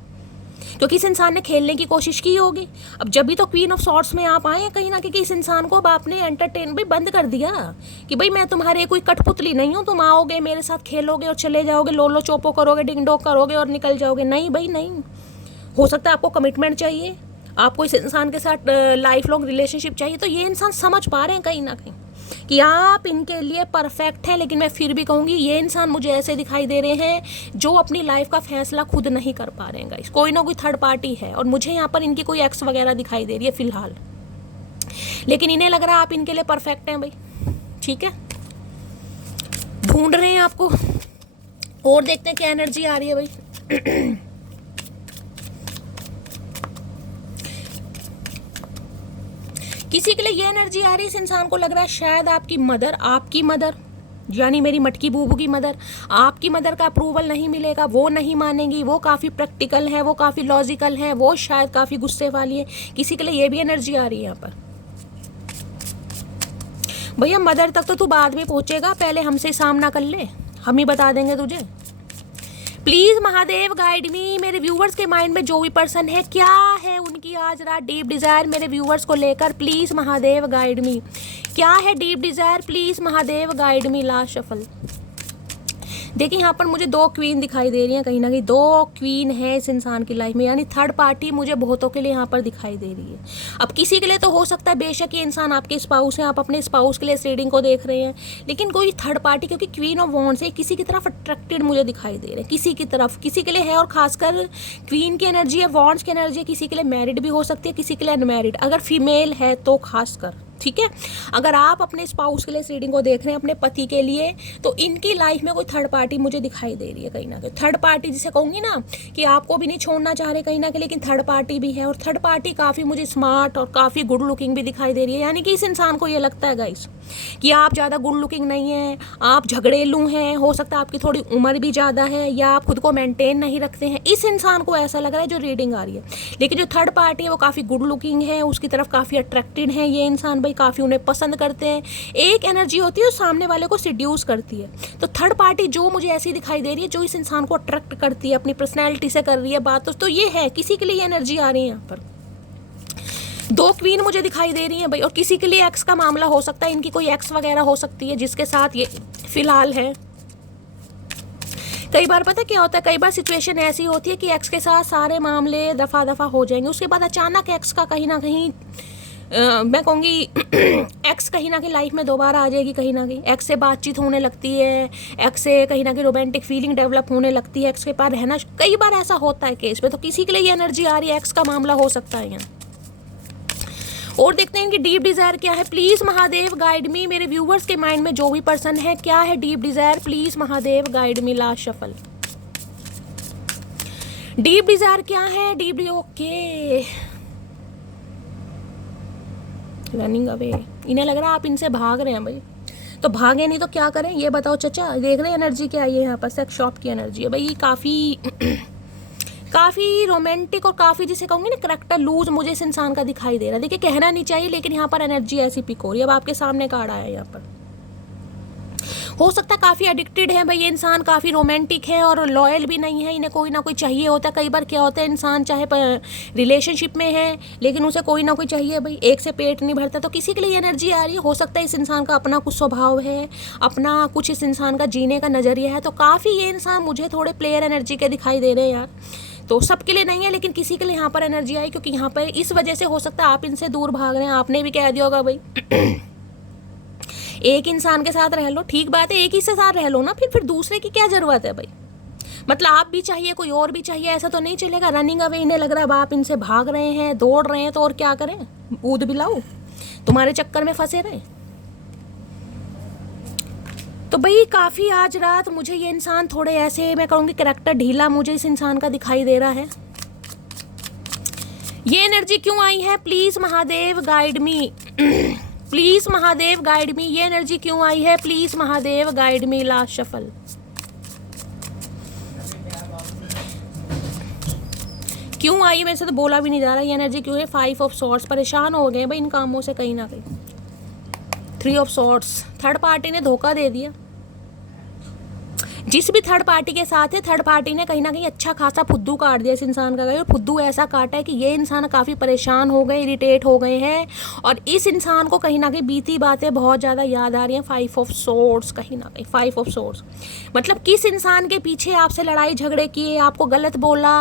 क्योंकि इस इंसान ने खेलने की कोशिश की होगी। अब जब भी तो क्वीन ऑफ सॉर्ड्स में आप आए हैं कहीं ना, क्योंकि इस इंसान को अब आपने एंटरटेन भी बंद कर दिया कि भाई मैं तुम्हारे कोई कठपुतली नहीं हूँ, तुम आओगे मेरे साथ खेलोगे और चले जाओगे, लोलो चोपो करोगे, डिंग डोक करोगे और निकल जाओगे। नहीं भाई नहीं, हो सकता है आपको कमिटमेंट चाहिए, आपको इस इंसान के साथ लाइफ लॉन्ग रिलेशनशिप चाहिए, तो ये इंसान समझ पा रहे हैं कहीं ना कहीं कि आप इनके लिए परफेक्ट हैं, लेकिन मैं फिर भी कहूँगी ये इंसान मुझे ऐसे दिखाई दे रहे हैं जो अपनी लाइफ का फैसला खुद नहीं कर पा रहे हैं गाइस, कोई ना कोई थर्ड पार्टी है, और मुझे यहाँ पर इनकी कोई एक्स वगैरह दिखाई दे रही है फिलहाल, लेकिन इन्हें लग रहा है आप इनके लिए परफेक्ट हैं भाई, ठीक है, ढूंढ रहे हैं आपको, और देखते हैं क्या एनर्जी आ रही है भाई। किसी के लिए ये एनर्जी आ रही है, इस इंसान को लग रहा है शायद आपकी मदर यानी मेरी मटकी बूबू की मदर, आपकी मदर का अप्रूवल नहीं मिलेगा, वो नहीं मानेंगी, वो काफ़ी प्रैक्टिकल है, वो काफ़ी लॉजिकल है, वो शायद काफ़ी गुस्से वाली है, किसी के लिए ये भी एनर्जी आ रही है यहाँ पर। भैया मदर तक तो तू बाद में पहुँचेगा, पहले हमसे सामना कर ले, हम ही बता देंगे तुझे। प्लीज महादेव गाइड मी, मेरे व्यूवर्स के माइंड में जो भी पर्सन है क्या है उनकी आज रात डीप डिजायर मेरे व्यूवर्स को लेकर, प्लीज महादेव गाइड मी, क्या है deep Dzire, please Mahadev guide me. Last shuffle, देखिए यहाँ पर मुझे 2 क्वीन दिखाई दे रही हैं, कहीं ना कहीं 2 क्वीन है इस इंसान की लाइफ में, यानी थर्ड पार्टी मुझे बहुतों के लिए यहाँ पर दिखाई दे रही है। अब किसी के लिए तो हो सकता है बेशक ये इंसान आपके स्पाउस है, आप अपने स्पाउस के लिए इस रीडिंग को देख रहे हैं, लेकिन कोई थर्ड पार्टी, क्योंकि क्वीन ऑफ वॉन्ड्स है, किसी की तरफ अट्रैक्टेड मुझे दिखाई दे रहे हैं, किसी की तरफ, किसी के लिए है। और खासकर क्वीन की एनर्जी है, वॉन्ड्स की एनर्जी है, किसी के लिए मैरिड भी हो सकती है, किसी के लिए अनमैरिड, अगर फीमेल है तो खासकर, ठीक है। अगर आप अपने स्पाउस के लिए इस रीडिंग को देख रहे हैं, अपने पति के लिए, तो इनकी लाइफ में कोई थर्ड पार्टी मुझे दिखाई दे रही है कहीं ना कहीं। थर्ड पार्टी जिसे कहूँगी ना कि आपको भी नहीं छोड़ना चाह रहे कहीं ना कहीं, लेकिन थर्ड पार्टी भी है, और थर्ड पार्टी काफ़ी मुझे स्मार्ट और काफ़ी गुड लुकिंग भी दिखाई दे रही है। यानी कि इस इंसान को ये लगता है गाइस कि आप ज़्यादा गुड लुकिंग नहीं है, आप झगड़ेलू हैं, हो सकता है आपकी थोड़ी उम्र भी ज़्यादा है, या आप खुद को मेंटेन नहीं रखते हैं। इस इंसान को ऐसा लग रहा है जो रीडिंग आ रही है। लेकिन जो थर्ड पार्टी है वो काफ़ी गुड लुकिंग है, उसकी तरफ काफ़ी अट्रैक्टेड है ये इंसान भाई, काफ़ी उन्हें पसंद करते हैं। एक एनर्जी होती है जो सामने वाले को सिड्यूस करती है। तो थर्ड पार्टी जो मुझे ऐसी दिखाई दे रही है, जो इस इंसान को अट्रैक्ट करती है, अपनी पर्सनैलिटी से कर रही है बात, तो ये है, किसी के लिए एनर्जी आ रही है यहाँ पर। 2 क्वीन मुझे दिखाई दे रही हैं भाई, और किसी के लिए एक्स का मामला हो सकता है, इनकी कोई एक्स वगैरह हो सकती है जिसके साथ ये फिलहाल है। कई बार पता क्या होता है, कई बार सिचुएशन ऐसी होती है कि एक्स के साथ सारे मामले दफ़ा दफ़ा हो जाएंगे, उसके बाद अचानक एक्स का कहीं ना कहीं मैं कहूँगी एक्स कहीं ना कहीं लाइफ में दोबारा आ जाएगी, कहीं ना कहीं एक्स से बातचीत होने लगती है, एक्स से कहीं ना कहीं रोमांटिक फीलिंग डेवलप होने लगती है, एक्स के पास रहना, कई बार ऐसा होता है केस में। तो किसी के लिए ये एनर्जी आ रही है, एक्स का मामला हो सकता है यहाँ। और देखते हैं इनकी डीप डिज़ायर क्या है। प्लीज़ महादेव गाइड मी, मेरे व्यूवर्स के माइंड में जो भी पर्सन है, क्या है deep desire, please Mahadev guide me. Last shuffle, deep desire क्या है, डीप, ओके, रनिंग अवे, इन्हें लग रहा है आप इनसे भाग रहे हैं भाई। तो भागे नहीं तो क्या करें ये बताओ चचा। देख रहे हैं एनर्जी क्या आई है यहाँ पर, सेक्स शॉप की एनर्जी है भाई, काफ़ी रोमांटिक और काफ़ी जिसे कहूँगी ना करैक्टर लूज मुझे इस इंसान का दिखाई दे रहा है। देखिए कहना नहीं चाहिए, लेकिन यहाँ पर एनर्जी ऐसी पिक हो रही है। अब आपके सामने कार्ड आया है यहाँ पर, हो सकता है काफ़ी एडिक्टेड है भाई ये इंसान, काफ़ी रोमांटिक है और लॉयल भी नहीं है, इन्हें कोई ना कोई चाहिए होता है। कई बार क्या होता है, इंसान चाहे रिलेशनशिप में है लेकिन उसे कोई ना कोई चाहिए भाई, एक से पेट नहीं भरता। तो किसी के लिए एनर्जी आ रही है, हो सकता है इस इंसान का अपना कुछ स्वभाव है, अपना कुछ इस इंसान का जीने का नज़रिया है। तो काफ़ी ये इंसान मुझे थोड़े प्लेयर एनर्जी के दिखाई दे रहे हैं यार। तो सबके लिए नहीं है, लेकिन किसी के लिए यहाँ पर एनर्जी आई, क्योंकि यहाँ पर इस वजह से हो सकता है आप इनसे दूर भाग रहे हैं। आपने भी कह दिया होगा भाई एक इंसान के साथ रह लो, ठीक बात है, एक ही से साथ रह लो ना, फिर दूसरे की क्या ज़रूरत है भाई। मतलब आप भी चाहिए, कोई और भी चाहिए, ऐसा तो नहीं चलेगा। रनिंग अवे, इन्हें लग रहा है अब आप इनसे भाग रहे हैं, दौड़ रहे हैं, तो और क्या करें, ऊद बिलाओ, तुम्हारे चक्कर में फंसे रहे। तो भाई काफ़ी आज रात मुझे ये इंसान थोड़े ऐसे, मैं कहूँगी करैक्टर ढीला मुझे इस इंसान का दिखाई दे रहा है। ये एनर्जी क्यों आई है, please Mahadev guide me, please Mahadev guide मी। ये एनर्जी क्यों आई है, please Mahadev guide me. Last shuffle, क्यों आई, मेरे से तो बोला भी नहीं जा रहा ये एनर्जी क्यों है। 5 ऑफ सॉर्ड्स, परेशान हो गए भाई इन कामों से कहीं ना कहीं। 3 ऑफ सॉर्ड्स, थर्ड पार्टी ने धोखा दे दिया। जिस भी थर्ड पार्टी के साथ है, थर्ड पार्टी ने कहीं ना कहीं अच्छा खासा फुद्दू काट दिया इस इंसान का। और फुद्दू ऐसा काटा है कि ये इंसान काफ़ी परेशान हो गए, इरिटेट हो गए हैं, और इस इंसान को कहीं ना कहीं बीती बातें बहुत ज़्यादा याद आ रही हैं। 5 ऑफ सोर्ड्स, कहीं ना कहीं 5 ऑफ सोर्ड्स, मतलब किस इंसान के पीछे आपसे लड़ाई झगड़े किए, आपको गलत बोला,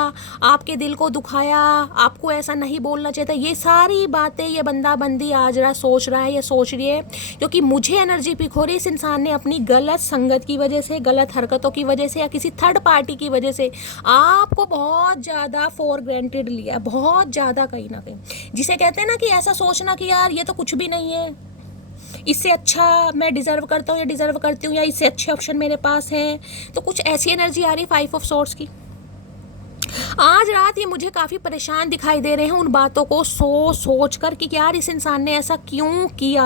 आपके दिल को दुखाया, आपको ऐसा नहीं बोलना चाहिए था, ये सारी बातें ये बंदा बंदी आज रात सोच रहा है, ये सोच रही है। क्योंकि मुझे एनर्जी पिक हो रही है इस इंसान ने अपनी गलत संगत की वजह से, गलत हरकतों की वजह से, या किसी थर्ड पार्टी की वजह से आपको बहुत ज़्यादा फॉर ग्रांटेड लिया, बहुत ज़्यादा कहीं ना कहीं, जिसे कहते हैं ना कि ऐसा सोचना कि यार ये तो कुछ भी नहीं है, इससे अच्छा मैं डिज़र्व करता हूँ या डिज़र्व करती हूँ, या इससे अच्छे ऑप्शन मेरे पास हैं। तो कुछ ऐसी एनर्जी आ रही है 5 ऑफ सोर्ड्स की। आज रात ये मुझे काफ़ी परेशान दिखाई दे रहे हैं उन बातों को सोच कर कि यार इस इंसान ने ऐसा क्यों किया।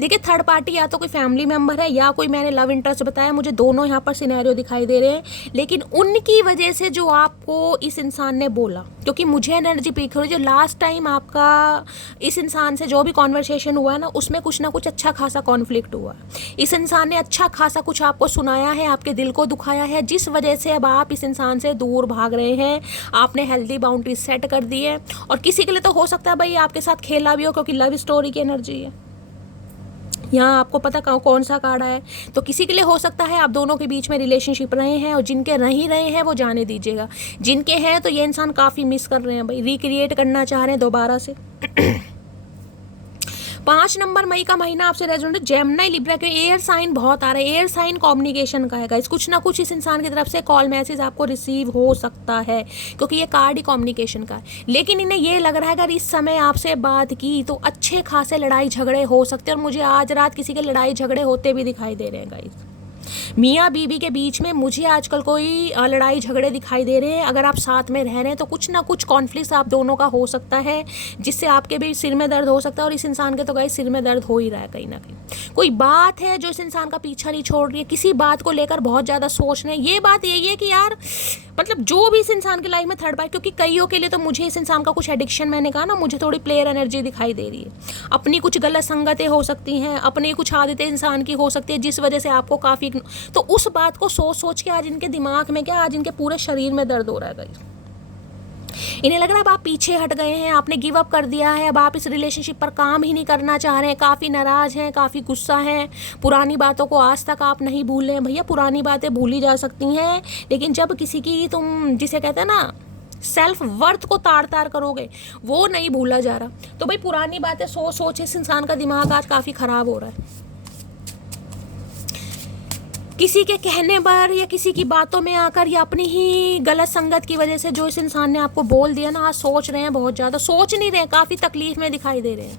देखिए थर्ड पार्टी या तो कोई फैमिली मेम्बर है या कोई मैंने लव इंटरेस्ट बताया, मुझे दोनों यहाँ पर सिनेरियो दिखाई दे रहे हैं, लेकिन उनकी वजह से जो आपको इस इंसान ने बोला, क्योंकि मुझे एनर्जी पिक हो रही है जो लास्ट टाइम आपका इस इंसान से जो भी कॉन्वर्सेशन हुआ है ना, उसमें कुछ ना कुछ अच्छा खासा कॉन्फ्लिक्ट हुआ। इस इंसान ने अच्छा खासा कुछ आपको सुनाया है, आपके दिल को दुखाया है, जिस वजह से अब आप इस इंसान से दूर भाग रहे हैं। आपने हेल्दी बाउंड्री सेट कर दी है, और किसी के लिए तो हो सकता है भाई आपके साथ खेला भी हो, क्योंकि लव स्टोरी की एनर्जी है। यहाँ आपको पता कौन सा कार्ड है। तो किसी के लिए हो सकता है आप दोनों के बीच में रिलेशनशिप रहे हैं, और जिनके नहीं रहे हैं वो जाने दीजिएगा। जिनके हैं तो ये इंसान काफ़ी मिस कर रहे हैं भाई, रिक्रिएट करना चाह रहे हैं दोबारा से। 5 नंबर मई का महीना आपसे रेजोनेट जेमिनी लिब्रा के एयर साइन बहुत आ रहा है। एयर साइन कम्युनिकेशन का है गाइस, कुछ ना कुछ इस इंसान की तरफ से कॉल मैसेज आपको रिसीव हो सकता है, क्योंकि ये कार्ड ही कम्युनिकेशन का है। लेकिन इन्हें ये लग रहा है अगर इस समय आपसे बात की तो अच्छे खासे लड़ाई झगड़े हो सकते हैं, और मुझे आज रात किसी के लड़ाई झगड़े होते भी दिखाई दे रहे हैं गाइस। मियाँ बीवी के बीच में मुझे आजकल कोई लड़ाई झगड़े दिखाई दे रहे हैं। अगर आप साथ में रह रहे हैं तो कुछ ना कुछ कॉन्फ्लिक्ट आप दोनों का हो सकता है, जिससे आपके भी सिर में दर्द हो सकता है, और इस इंसान के तो गाइस सिर में दर्द हो ही रहा है कहीं ना कहीं। कोई बात है जो इस इंसान का पीछा नहीं छोड़ रही है, किसी बात को लेकर बहुत ज़्यादा सोच रहे हैं। ये बात यही है कि यार मतलब जो भी इस इंसान की लाइफ में थर्ड पार्टी, क्योंकि कईयों के लिए तो मुझे इस इंसान का कुछ एडिक्शन, मैंने कहा ना, मुझे थोड़ी प्लेयर एनर्जी दिखाई दे रही है। अपनी कुछ गलत संगतें हो सकती हैं, अपनी कुछ आदतें इंसान की हो सकती है जिस वजह से आपको काफ़ी, तो उस बात को सोच सोच के आज इनके दिमाग में क्या, आज इनके पूरे शरीर में दर्द हो रहा है गाइस। इन्हें लग रहा है अब आप पीछे हट गए हैं, आपने गिव अप कर दिया है, अब आप इस रिलेशनशिप पर काम ही नहीं करना चाह रहे हैं, काफ़ी नाराज़ हैं, काफ़ी गुस्सा हैं, पुरानी बातों को आज तक आप नहीं भूले हैं। भैया पुरानी बातें भूली जा सकती हैं, लेकिन जब किसी की तुम जिसे कहते हैं ना सेल्फ वर्थ को तार तार करोगे, वो नहीं भूला जा रहा। तो भाई पुरानी बातें सोच सोच इस इंसान का दिमाग आज काफ़ी ख़राब हो रहा है। किसी के कहने पर या किसी की बातों में आकर या अपनी ही गलत संगत की वजह से जो इस इंसान ने आपको बोल दिया ना, आज सोच रहे हैं, बहुत ज़्यादा सोच नहीं रहे, काफ़ी तकलीफ में दिखाई दे रहे हैं।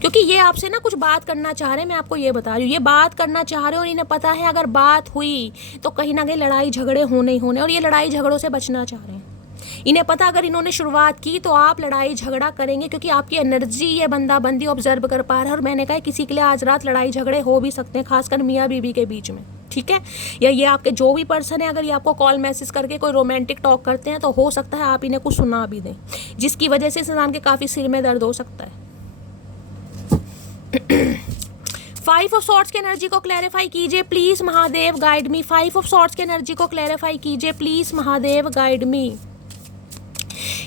क्योंकि ये आपसे ना कुछ बात करना चाह रहे हैं, मैं आपको ये बता रही हूँ, ये बात करना चाह रहे हैं, और इन्हें पता है अगर बात हुई तो कहीं ना कहीं लड़ाई झगड़े होने ही होने, और ये लड़ाई झगड़ों से बचना चाह रहे हैं। इन्हें पता अगर इन्होंने शुरुआत की तो आप लड़ाई झगड़ा करेंगे, क्योंकि आपकी एनर्जी ये बंदा बंदी ऑब्जर्व कर पा रहा है। और मैंने कहा किसी के लिए आज रात लड़ाई झगड़े हो भी सकते हैं, खासकर मियाँ बीवी के बीच में, ठीक है। या ये आपके जो भी पर्सन है, अगर ये आपको कॉल मैसेज करके कोई रोमांटिक टॉक करते हैं तो हो सकता है आप इन्हें कुछ सुना भी दें, जिसकी वजह से इस इंसान के काफ़ी सिर में दर्द हो सकता है। 5 ऑफ सॉर्ड्स की एनर्जी को क्लैरिफाई कीजिए please Mahadev, guide me. 5 of swords की एनर्जी को क्लैरिफाई कीजिए प्लीज महादेव, गाइड मी।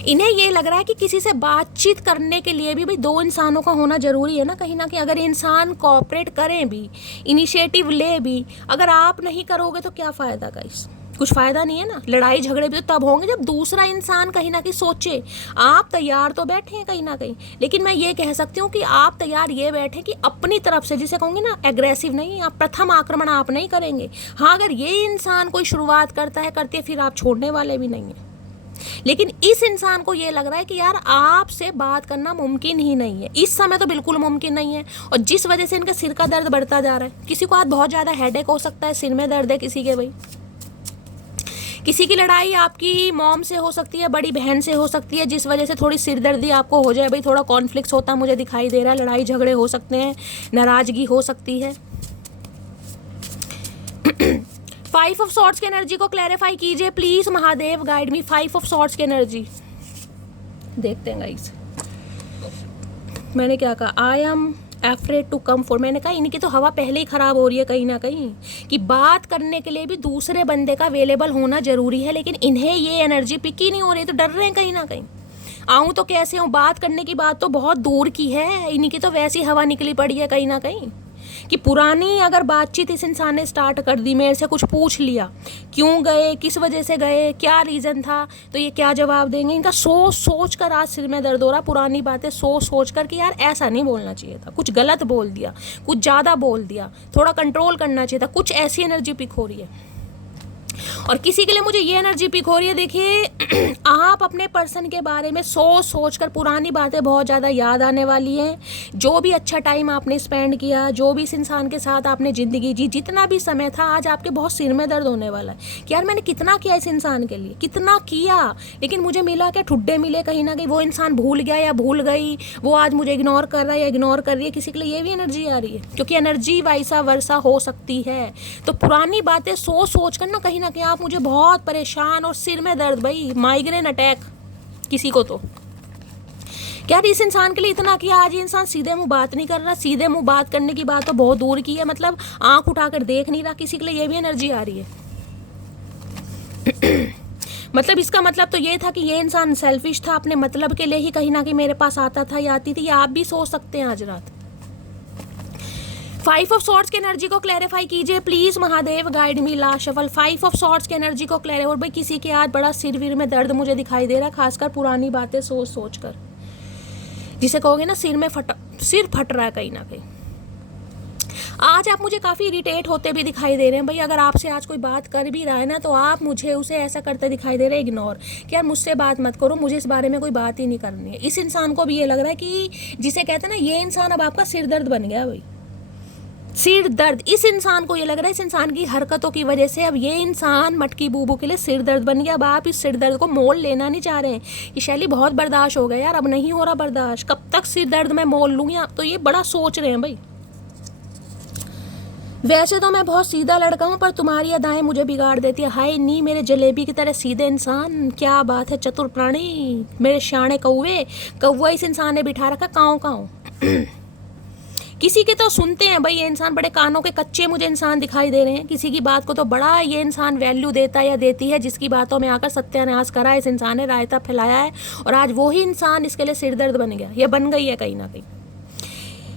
इन्हें ये लग रहा है कि किसी से बातचीत करने के लिए भी भाई दो इंसानों का होना जरूरी है ना, कहीं ना कहीं। अगर इंसान कोऑपरेट करें भी, इनिशिएटिव ले भी, अगर आप नहीं करोगे तो क्या फ़ायदा गाइस, कुछ फ़ायदा नहीं है ना। लड़ाई झगड़े भी तो तब होंगे जब दूसरा इंसान कहीं ना कहीं सोचे। आप तैयार तो बैठे हैं कहीं ना कहीं, लेकिन मैं ये कह सकती हूँ कि आप तैयार ये बैठे कि अपनी तरफ से, जिसे कहूँगी ना एग्रेसिव नहीं, आप प्रथम आक्रमण आप नहीं करेंगे। हाँ अगर ये इंसान कोई शुरुआत करता है, करती है, फिर आप छोड़ने वाले भी नहीं हैं। लेकिन इस इंसान को ये लग रहा है कि यार आपसे बात करना मुमकिन ही नहीं है, इस समय तो बिल्कुल मुमकिन नहीं है। और जिस वजह से इनका सिर का दर्द बढ़ता जा रहा है, किसी को आज बहुत ज़्यादा हेडेक हो सकता है, सिर में दर्द है किसी के, भाई किसी की लड़ाई आपकी मॉम से हो सकती है, बड़ी बहन से हो सकती है, जिस वजह से थोड़ी सिरदर्दी आपको हो जाए। भाई थोड़ा कॉन्फ्लिक्ट होता मुझे दिखाई दे रहा है, लड़ाई झगड़े हो सकते हैं, नाराज़गी हो सकती है। 5 ऑफ सॉर्ड्स की एनर्जी को क्लैरिफाई कीजिए please Mahadev, guide me. 5 of swords की एनर्जी देखते हैं गाइस। मैंने क्या कहा, I am afraid to come for. मैंने कहा इनकी तो हवा पहले ही ख़राब हो रही है कहीं ना कहीं, कि बात करने के लिए भी दूसरे बंदे का अवेलेबल होना ज़रूरी है, लेकिन इन्हें ये एनर्जी पिक ही नहीं हो रही, तो डर रहे हैं कहीं ना कहीं। आऊँ तो कैसे हूँ, बात करने की बात तो बहुत दूर की है, इनकी तो वैसी हवा निकली पड़ी है कहीं ना कहीं, कि पुरानी अगर बातचीत इस इंसान ने स्टार्ट कर दी, मेरे से कुछ पूछ लिया, क्यों गए, किस वजह से गए, क्या रीज़न था, तो ये क्या जवाब देंगे। इनका सोच सोच कर आज सिर में दर्द हो रहा, पुरानी बातें सोच सोच कर कि यार ऐसा नहीं बोलना चाहिए था, कुछ गलत बोल दिया, कुछ ज़्यादा बोल दिया, थोड़ा कंट्रोल करना चाहिए था, कुछ ऐसी एनर्जी पिक हो रही है। और किसी के लिए मुझे ये एनर्जी पिक हो रही है, देखिए आप अपने पर्सन के बारे में सोच सोच कर पुरानी बातें बहुत ज़्यादा याद आने वाली हैं। जो भी अच्छा टाइम आपने स्पेंड किया, जो भी इस इंसान के साथ आपने ज़िंदगी जी, जितना भी समय था, आज आपके बहुत सिर में दर्द होने वाला है कि यार मैंने कितना किया इस इंसान के लिए, कितना किया, लेकिन मुझे मिला क्या, ठुड्डे मिले कहीं ना कहीं। वो इंसान भूल गया या भूल गई, वो आज मुझे इग्नोर कर रहा है या इग्नोर कर रही है। किसी के लिए ये भी एनर्जी आ रही है, क्योंकि एनर्जी वैसा वर्षा हो सकती है। तो पुरानी बातें सोच सोच कर ना कहीं आप मुझे बहुत परेशान, और सिर में दर्द, भाई माइग्रेन अटैक किसी को तो। क्या इस इंसान के लिए इतना किया, आज ये इंसान सीधे मुंह बात नहीं कर रहा। सीधे मुंह बात करने की बात तो बहुत दूर की है, मतलब आंख उठाकर देख नहीं रहा। किसी के लिए ये भी एनर्जी आ रही है। मतलब इसका मतलब तो ये था कि ये इंसान सेल्फिश था, अपने मतलब के लिए ही कहीं ना कहीं मेरे पास आता था या आती थी। या आप भी सोच सकते हैं आज रात, फाइव ऑफ सॉर्ड्स की एनर्जी को क्लैरिफाई कीजिए please Mahadev, guide me last shuffle. Five of swords की एनर्जी को क्लैरिफाई। और भाई किसी के आज बड़ा सिर वीर में दर्द मुझे दिखाई दे रहा है, खासकर पुरानी बातें सोच सोच कर, जिसे कहोगे ना सिर फट रहा है कहीं ना कहीं। आज आप मुझे काफ़ी इरिटेट होते भी दिखाई दे रहे हैं भाई। अगर आपसे आज कोई बात कर भी रहा है ना, तो आप मुझे उसे ऐसा करते दिखाई दे रहे हैं इग्नोर, कि यार मुझसे बात मत करो, मुझे इस बारे में कोई बात ही नहीं करनी है। इस इंसान को भी ये लग रहा है कि जिसे कहते हैं ना, ये इंसान अब आपका सिर दर्द बन गया भाई, सिर दर्द। इस इंसान को ये लग रहा है इस इंसान की हरकतों की वजह से अब ये इंसान मटकी बूबू के लिए सिर दर्द बन गया। अब आप इस सिर दर्द को मोल लेना नहीं चाह रहे हैं कि शैली बहुत बर्दाश्त हो गया यार, अब नहीं हो रहा बर्दाश्त, कब तक सिर दर्द मैं मोल लूँगी। आप तो ये बड़ा सोच रहे हैं भाई। वैसे तो मैं बहुत सीधा लड़का हूँ, पर तुम्हारी अदाएं मुझे बिगाड़ देती है। हाय नी मेरे जलेबी की तरह सीधे इंसान, क्या बात है चतुर प्राणी, मेरे शाणे कौवा इस इंसान ने बिठा रखा काँव। किसी के तो सुनते हैं भाई, ये इंसान बड़े कानों के कच्चे मुझे इंसान दिखाई दे रहे हैं। किसी की बात को तो बड़ा ये इंसान वैल्यू देता है या देती है, जिसकी बातों में आकर सत्यानाश करा इस इंसान ने, रायता फैलाया है, और आज वही इंसान इसके लिए सिरदर्द बन गया, या बन गई है कहीं ना कहीं।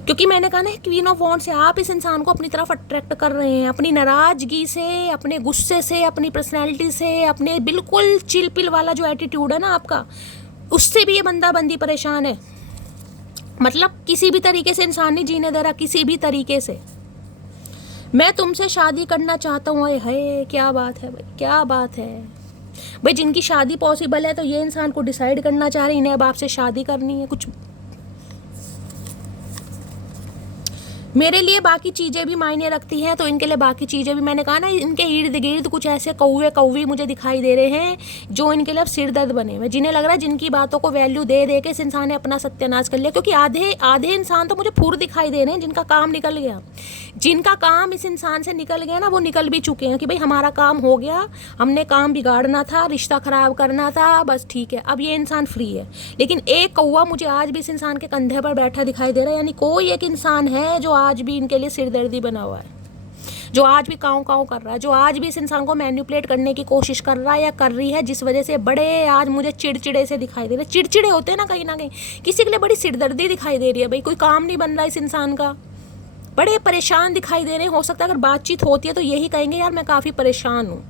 क्योंकि मैंने कहा ना, क्वीन ऑफ वॉन्ड से आप इस इंसान को अपनी तरफ अट्रैक्ट कर रहे हैं, अपनी नाराजगी से, अपने गुस्से से, अपनी पर्सनैलिटी से, अपने बिल्कुल चिल पिल वाला जो एटीट्यूड है ना आपका, उससे भी ये बंदा बंदी परेशान है। मतलब किसी भी तरीके से इंसान नहीं जीने दे रहा, किसी भी तरीके से। मैं तुमसे शादी करना चाहता हूँ। है क्या बात है भाई, क्या बात है भाई। जिनकी शादी पॉसिबल है तो ये इंसान को डिसाइड करना चाह रहे हैं इन्हें अब आपसे शादी करनी है। कुछ मेरे लिए बाकी चीज़ें भी मायने रखती हैं, तो इनके लिए बाकी चीज़ें भी, मैंने कहा ना, इनके इर्द गिर्द कुछ ऐसे कौवे मुझे दिखाई दे रहे हैं जो इनके लिए अब सिर दर्द बने हुए, जिन्हें लग रहा है जिनकी बातों को वैल्यू दे दे के इस इंसान ने अपना सत्यानाश कर लिया। क्योंकि आधे इंसान तो मुझे फूर दिखाई दे रहे हैं जिनका काम निकल गया, जिनका काम इस इंसान से निकल गया ना, वो निकल भी चुके हैं कि भाई हमारा काम हो गया, हमने काम बिगाड़ना था, रिश्ता ख़राब करना था, बस ठीक है, अब ये इंसान फ्री है। लेकिन एक कौवा मुझे आज भी इस इंसान के कंधे पर बैठा दिखाई दे रहा है। यानी कोई एक इंसान है जो आज भी इनके लिए सिरदर्दी बना हुआ है, जो आज भी काँव कर रहा है, जो आज भी इस इंसान को मैनिपुलेट करने की कोशिश कर रहा है या कर रही है, जिस वजह से बड़े आज मुझे चिड़चिड़े से दिखाई दे रहे। चिड़चिड़े होते हैं ना कहीं किसी के लिए बड़ी सिरदर्दी दिखाई दे रही है भाई, कोई काम नहीं बन रहा इस इंसान का, बड़े परेशान दिखाई दे रहे हैं। हो सकता है अगर बातचीत होती है तो यही कहेंगे यार मैं काफ़ी परेशान हूँ,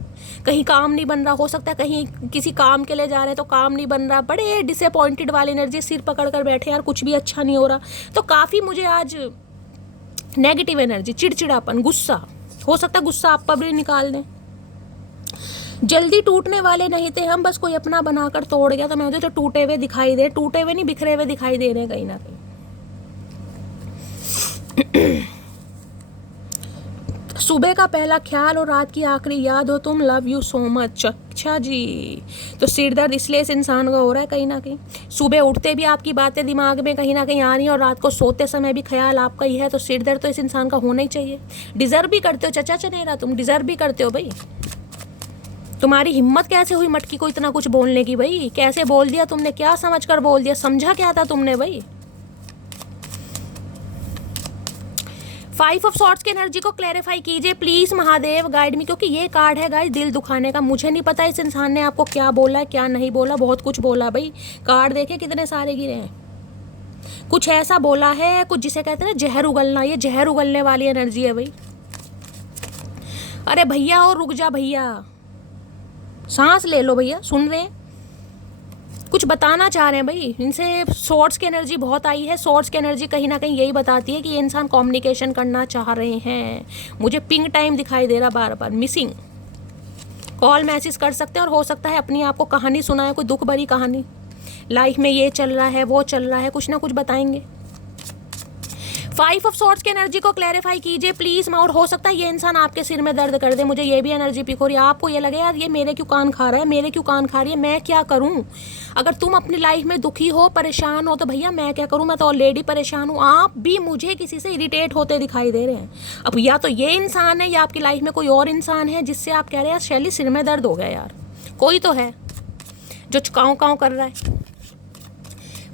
कहीं काम नहीं बन रहा, हो सकता है कहीं किसी काम के लिए जा रहे हैं तो काम नहीं बन रहा, बड़े डिसअपॉइंटेड वाली एनर्जी, सिर पकड़ कर बैठे यार कुछ भी अच्छा नहीं हो रहा। तो काफ़ी मुझे आज नेगेटिव एनर्जी, चिड़चिड़ापन, गुस्सा, हो सकता है गुस्सा आप पर भी निकाल दें। जल्दी टूटने वाले नहीं थे हम, बस कोई अपना बनाकर तोड़ गया, तो मैं मुझे तो टूटे हुए दिखाई दे, टूटे हुए नहीं बिखरे हुए दिखाई दे रहे हैं कहीं ना कहीं। सुबह का पहला ख्याल और रात की आखिरी याद हो तुम, लव यू सो मच। अच्छा जी, तो सिर दर्द इसलिए इस इंसान का हो रहा है कहीं ना कहीं। सुबह उठते भी आपकी बातें दिमाग में कहीं ना कहीं आ रही हैं, और रात को सोते समय भी ख्याल आपका ही है, तो सिर दर्द तो इस इंसान का होना ही चाहिए। डिजर्व भी करते हो चचा चनेरा, तुम डिजर्व भी करते हो भाई। तुम्हारी हिम्मत कैसे हुई मटकी को इतना कुछ बोलने की भाई, कैसे बोल दिया तुमने, क्या समझ कर बोल दिया, समझा क्या था तुमने भाई। फाइव ऑफ सॉर्ड्स की एनर्जी को क्लैरिफाई कीजिए प्लीज महादेव, गाइड मी। क्योंकि ये कार्ड है गाइस दिल दुखाने का। मुझे नहीं पता इस इंसान ने आपको क्या बोला है क्या नहीं बोला, बहुत कुछ बोला भाई। कार्ड देखे कितने सारे गिरे हैं, कुछ ऐसा बोला है, कुछ जिसे कहते हैं ना जहर उगलना, ये जहर उगलने वाली एनर्जी है भाई। अरे भैया और रुक जा भैया, सांस ले लो भैया, सुन रहे हैं, कुछ बताना चाह रहे हैं भाई। इनसे सॉर्ड्स की एनर्जी बहुत आई है। सॉर्ड्स की एनर्जी कहीं ना कहीं यही बताती है कि ये इंसान कम्युनिकेशन करना चाह रहे हैं। मुझे पिंग टाइम दिखाई दे रहा बार बार, मिसिंग कॉल मैसेज कर सकते हैं, और हो सकता है अपनी आपको कहानी सुनाए, कोई दुख भरी कहानी, लाइफ में ये चल रहा है वो चल रहा है, कुछ ना कुछ बताएंगे। फाइव ऑफ सॉर्ड्स की एनर्जी को क्लैरिफाई कीजिए प्लीज। और हो सकता है ये इंसान आपके सिर में दर्द कर दे, मुझे ये भी एनर्जी पिक हो रही है। आपको ये लगे यार ये मेरे क्यों कान खा रहा है, मेरे क्यों कान खा रही है, मैं क्या करूं। अगर तुम अपनी लाइफ में दुखी हो, परेशान हो, तो भैया मैं क्या करूं, मैं तो ऑलरेडी परेशान हूं। आप भी मुझे किसी से इरिटेट होते दिखाई दे रहे हैं। अब या तो ये इंसान है या आपकी लाइफ में कोई और इंसान है जिससे आप कह रहे हैं शैली सिर में दर्द हो गया यार, कोई तो है जो काँव कर रहा है।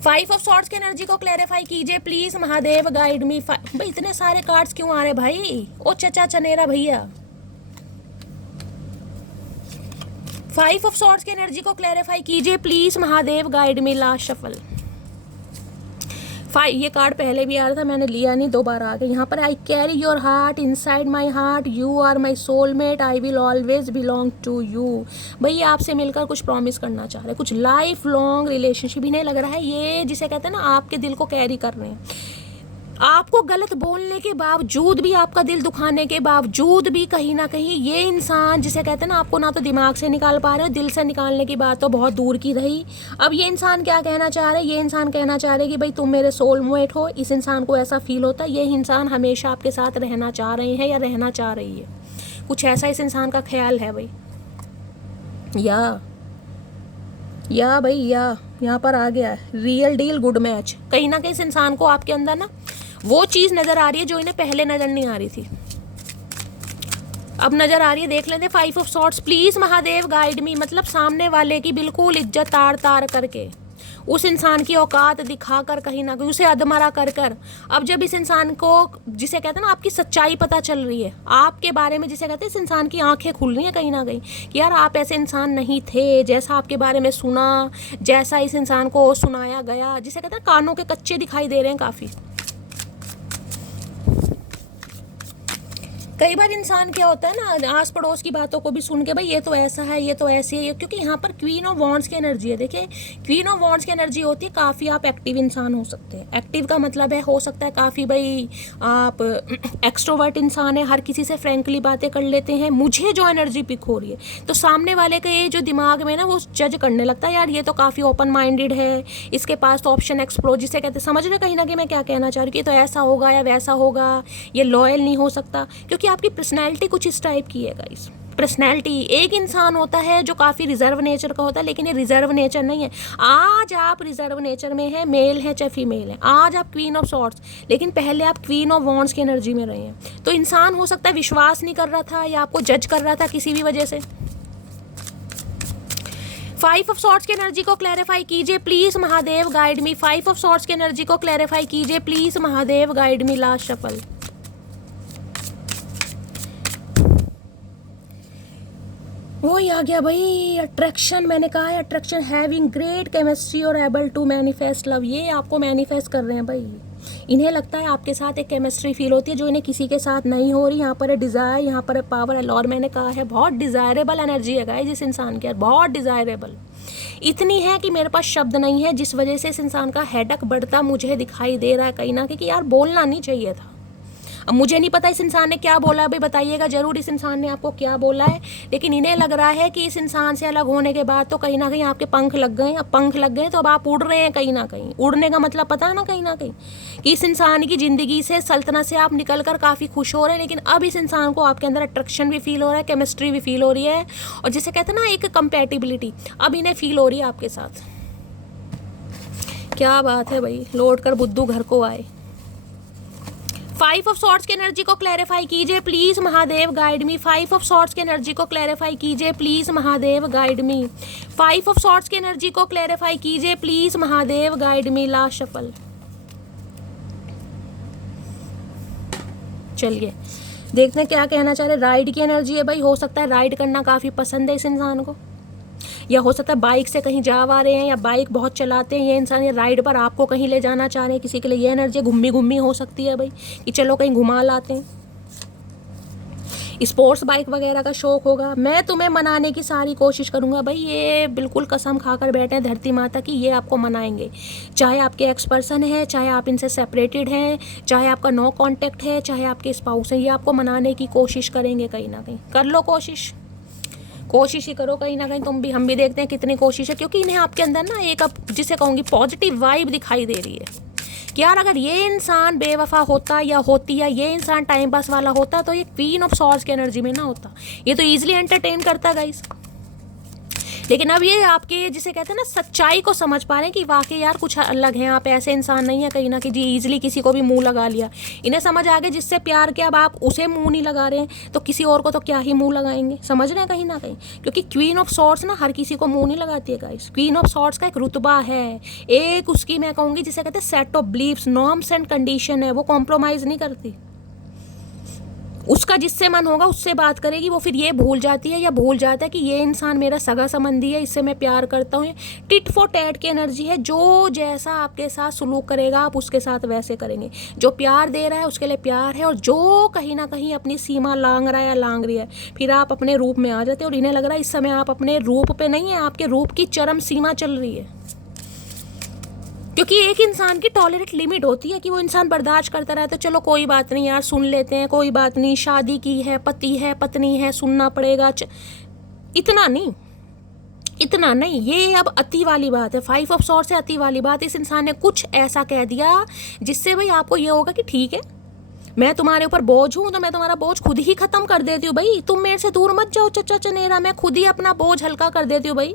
फाइव ऑफ सॉर्ड्स की एनर्जी को क्लैरिफाई कीजिए प्लीज महादेव, गाइड मी। भाई इतने सारे कार्ड्स क्यों आ रहे भाई, ओ चचा चनेरा भैया। फाइव ऑफ सॉर्ड्स की एनर्जी को क्लैरिफाई कीजिए please Mahadev, guide me, last shuffle. ये कार्ड पहले भी आ रहा था, मैंने लिया नहीं, दोबारा आ गया यहाँ पर। I carry your heart inside my heart, you are my soulmate, I will always belong to you. भाई ये आपसे मिलकर कुछ प्रॉमिस करना चाह रहे हैं, कुछ लाइफ लॉन्ग रिलेशनशिप। इन्हें लग रहा है ये जिसे कहते हैं ना आपके दिल को कैरी कर रहे हैं। आपको गलत बोलने के बावजूद भी, आपका दिल दुखाने के बावजूद भी कहीं ना कहीं ये इंसान जिसे कहते हैं ना आपको ना तो दिमाग से निकाल पा रहे हो, दिल से निकालने की बात तो बहुत दूर की रही। अब ये इंसान क्या कहना चाह रहे हैं, ये इंसान कहना चाह रहे हैं कि भाई तुम मेरे सोलमेट हो। इस इंसान को ऐसा फील होता है ये इंसान हमेशा आपके साथ रहना चाह रहे हैं या रहना चाह रही है, कुछ ऐसा इस इंसान का ख्याल है भाई। या भाई यहाँ पर आ गया रियल डील गुड मैच। कहीं ना कहीं इस इंसान को आपके अंदर ना वो चीज़ नज़र आ रही है जो इन्हें पहले नज़र नहीं आ रही थी, अब नज़र आ रही है। देख लेते 5 of swords. Please Mahadev guide मी, मतलब सामने वाले की बिल्कुल इज्जत तार तार करके, उस इंसान की औकात दिखाकर, कहीं ना कहीं उसे अधमरा कर कर। अब जब इस इंसान को जिसे कहते हैं ना आपकी सच्चाई पता चल रही है आपके बारे में, जिसे कहते हैं इस इंसान की आंखें खुल रही हैं कहीं ना कहीं कि यार आप ऐसे इंसान नहीं थे जैसा आपके बारे में सुना, जैसा इस इंसान को सुनाया गया, जिसे कहते हैं कानों के कच्चे दिखाई दे रहे हैं काफ़ी। कई बार इंसान क्या होता है ना आस पड़ोस की बातों को भी सुन के भाई ये तो ऐसा है, ये तो ऐसे है, क्योंकि यहाँ पर क्वीन ऑफ वॉन्ड्स की एनर्जी है। देखिए क्वीन ऑफ वॉन्ड्स की एनर्जी होती है काफ़ी आप एक्टिव इंसान हो सकते हैं। एक्टिव का मतलब है हो सकता है काफ़ी भाई आप एक्सट्रोवर्ट इंसान है, हर किसी से फ्रेंकली बातें कर लेते हैं। मुझे जो एनर्जी पिक हो रही है तो सामने वाले के जो दिमाग में ना वो जज करने लगता है यार ये तो काफ़ी ओपन माइंडेड है, इसके पास तो ऑप्शन एक्सप्लोर, जिसे कहते हैं समझ रहे कहीं ना कहीं मैं क्या कहना चाह रही हूँ कि तो ऐसा होगा या वैसा होगा, ये लॉयल नहीं हो सकता, क्योंकि आपकी पर्सनैलिटी कुछ इस टाइप की है गाइस। पर्सनैलिटी एक इंसान होता है जो काफ़ी रिजर्व नेचर का होता है, लेकिन ये रिजर्व नेचर नहीं है। आज आप रिजर्व नेचर में है, मेल है चाहे फीमेल है, आज आप क्वीन ऑफ सॉर्ड्स, लेकिन पहले आप क्वीन ऑफ वॉन्ड्स की एनर्जी में रहे हैं। तो इंसान हो सकता है विश्वास नहीं कर रहा था या आपको जज कर रहा था किसी भी वजह से। 5 ऑफ सॉर्ड्स की एनर्जी को क्लैरिफाई कीजिए please Mahadev guide me. 5 of swords की एनर्जी को क्लैरिफाई कीजिए please Mahadev guide me. Last shuffle. वही आ गया भाई अट्रैक्शन। मैंने कहा है अट्रैक्शन, हैविंग ग्रेट केमिस्ट्री और एबल टू मैनिफेस्ट लव। ये आपको मैनिफेस्ट कर रहे हैं भाई। इन्हें लगता है आपके साथ एक केमिस्ट्री फील होती है जो इन्हें किसी के साथ नहीं हो रही। यहाँ पर है डिज़ायर, यहाँ पर है पावर है। और मैंने कहा है बहुत डिज़ायरेबल एनर्जी है गाइस इस इंसान के, बहुत डिज़ायरेबल। इतनी है कि मेरे पास शब्द नहीं है, जिस वजह से इस इंसान का हेडक बढ़ता मुझे दिखाई दे रहा है कहीं ना कहीं कि यार बोलना नहीं चाहिए था। अब मुझे नहीं पता इस इंसान ने क्या बोला है, भाई बताइएगा जरूर इस इंसान ने आपको क्या बोला है, लेकिन इन्हें लग रहा है कि इस इंसान से अलग होने के बाद तो कहीं ना कहीं आपके पंख लग गए। अब पंख लग गए तो अब आप उड़ रहे हैं कहीं ना कहीं। उड़ने का मतलब पता है ना कहीं ना कहीं कि इस इंसान की ज़िंदगी से, सल्तनत से आप निकल कर काफ़ी खुश हो रहे हैं, लेकिन अब इस इंसान को आपके अंदर अट्रैक्शन भी फील हो रहा है, केमिस्ट्री भी फील हो रही है, और जिसे कहते हैं ना एक कंपैटिबिलिटी अब इन्हें फील हो रही है आपके साथ। क्या बात है भाई, लौट कर बुद्धू घर को आए। 5 ऑफ सॉर्ड्स की एनर्जी को क्लैरिफाई कीजिए please Mahadev guide me. 5 of swords की एनर्जी को क्लैरिफाई कीजिए please Mahadev guide me. 5 of swords की एनर्जी को क्लैरिफाई कीजिए please Mahadev guide me. Last shuffle. चलिए देखते हैं क्या कहना चाह रहे। राइड की एनर्जी है भाई, हो सकता है राइड करना काफ़ी पसंद है इस इंसान को, या हो सकता है बाइक से कहीं जा आ रहे हैं या बाइक बहुत चलाते हैं ये इंसान, ये राइड पर आपको कहीं ले जाना चाह रहे हैं। किसी के लिए ये एनर्जी घूमी घूमी हो सकती है भाई कि चलो कहीं घुमा लाते हैं। स्पोर्ट्स बाइक वगैरह का शौक होगा। मैं तुम्हें मनाने की सारी कोशिश करूंगा भाई, ये बिल्कुल कसम खाकर बैठे हैं धरती माता की, ये आपको मनाएंगे। चाहे आपके एक्स पर्सन है, चाहे आप इनसे सेपरेटेड हैं, चाहे आपका नो कांटेक्ट है, चाहे आपके स्पाउस हैं, ये आपको मनाने की कोशिश करेंगे कहीं ना कहीं। कर लो कोशिश, कोशिश ही करो कहीं ना कहीं तुम भी, हम भी देखते हैं कितनी कोशिश है, क्योंकि इन्हें आपके अंदर ना एक अब जिसे कहूँगी पॉजिटिव वाइब दिखाई दे रही है कि यार अगर ये इंसान बेवफा होता या होती, या ये इंसान टाइम पास वाला होता तो ये क्वीन ऑफ सॉर्ड्स की एनर्जी में ना होता। ये तो ईजिली एंटरटेन करता गाइस, लेकिन अब ये आपके जिसे कहते हैं ना सच्चाई को समझ पा रहे हैं कि वाकई यार कुछ अलग है, आप ऐसे इंसान नहीं है कहीं ना कहीं जी ईजिली किसी को भी मुंह लगा लिया। इन्हें समझ आ गया जिससे प्यार किया अब आप उसे मुंह नहीं लगा रहे हैं तो किसी और को तो क्या ही मुंह लगाएंगे, समझ रहे हैं कहीं ना कहीं। क्योंकि क्वीन ऑफ सॉर्ड्स ना हर किसी को मुंह नहीं लगाती है गाइस। क्वीन ऑफ सॉर्ड्स का एक रुतबा है, एक उसकी मैं कहूँगी जिसे कहते हैं set of beliefs, norms and condition है, वो कॉम्प्रोमाइज़ नहीं करती। उसका जिससे मन होगा उससे बात करेगी, वो फिर ये भूल जाती है या भूल जाता है कि ये इंसान मेरा सगा संबंधी है, इससे मैं प्यार करता हूँ। टिट फॉर टैट की एनर्जी है, जो जैसा आपके साथ सलूक करेगा आप उसके साथ वैसे करेंगे। जो प्यार दे रहा है उसके लिए प्यार है, और जो कहीं ना कहीं अपनी सीमा लांग रहा है या लांग रही है, फिर आप अपने रूप में आ जाते हैं और इन्हें लग रहा है इस समय आप अपने रूप पे नहीं है, आपके रूप की चरम सीमा चल रही है। क्योंकि एक इंसान की टॉलरेट लिमिट होती है कि वो इंसान बर्दाश्त करता रहता है, चलो कोई बात नहीं यार, सुन लेते हैं, कोई बात नहीं, शादी की है, पति है, पत्नी है, सुनना पड़ेगा, इतना नहीं, इतना नहीं। ये अब अति वाली बात है, 5 ऑफ सॉर्ड्स से अति वाली बात। इस इंसान ने कुछ ऐसा कह दिया जिससे भाई आपको ये होगा कि ठीक है, मैं तुम्हारे ऊपर बोझ हूँ तो मैं तुम्हारा बोझ खुद ही खत्म कर देती हूँ भाई, तुम मेरे से दूर मत जाओ चचा चनेरा, मैं खुद ही अपना बोझ हल्का कर देती हूँ भाई।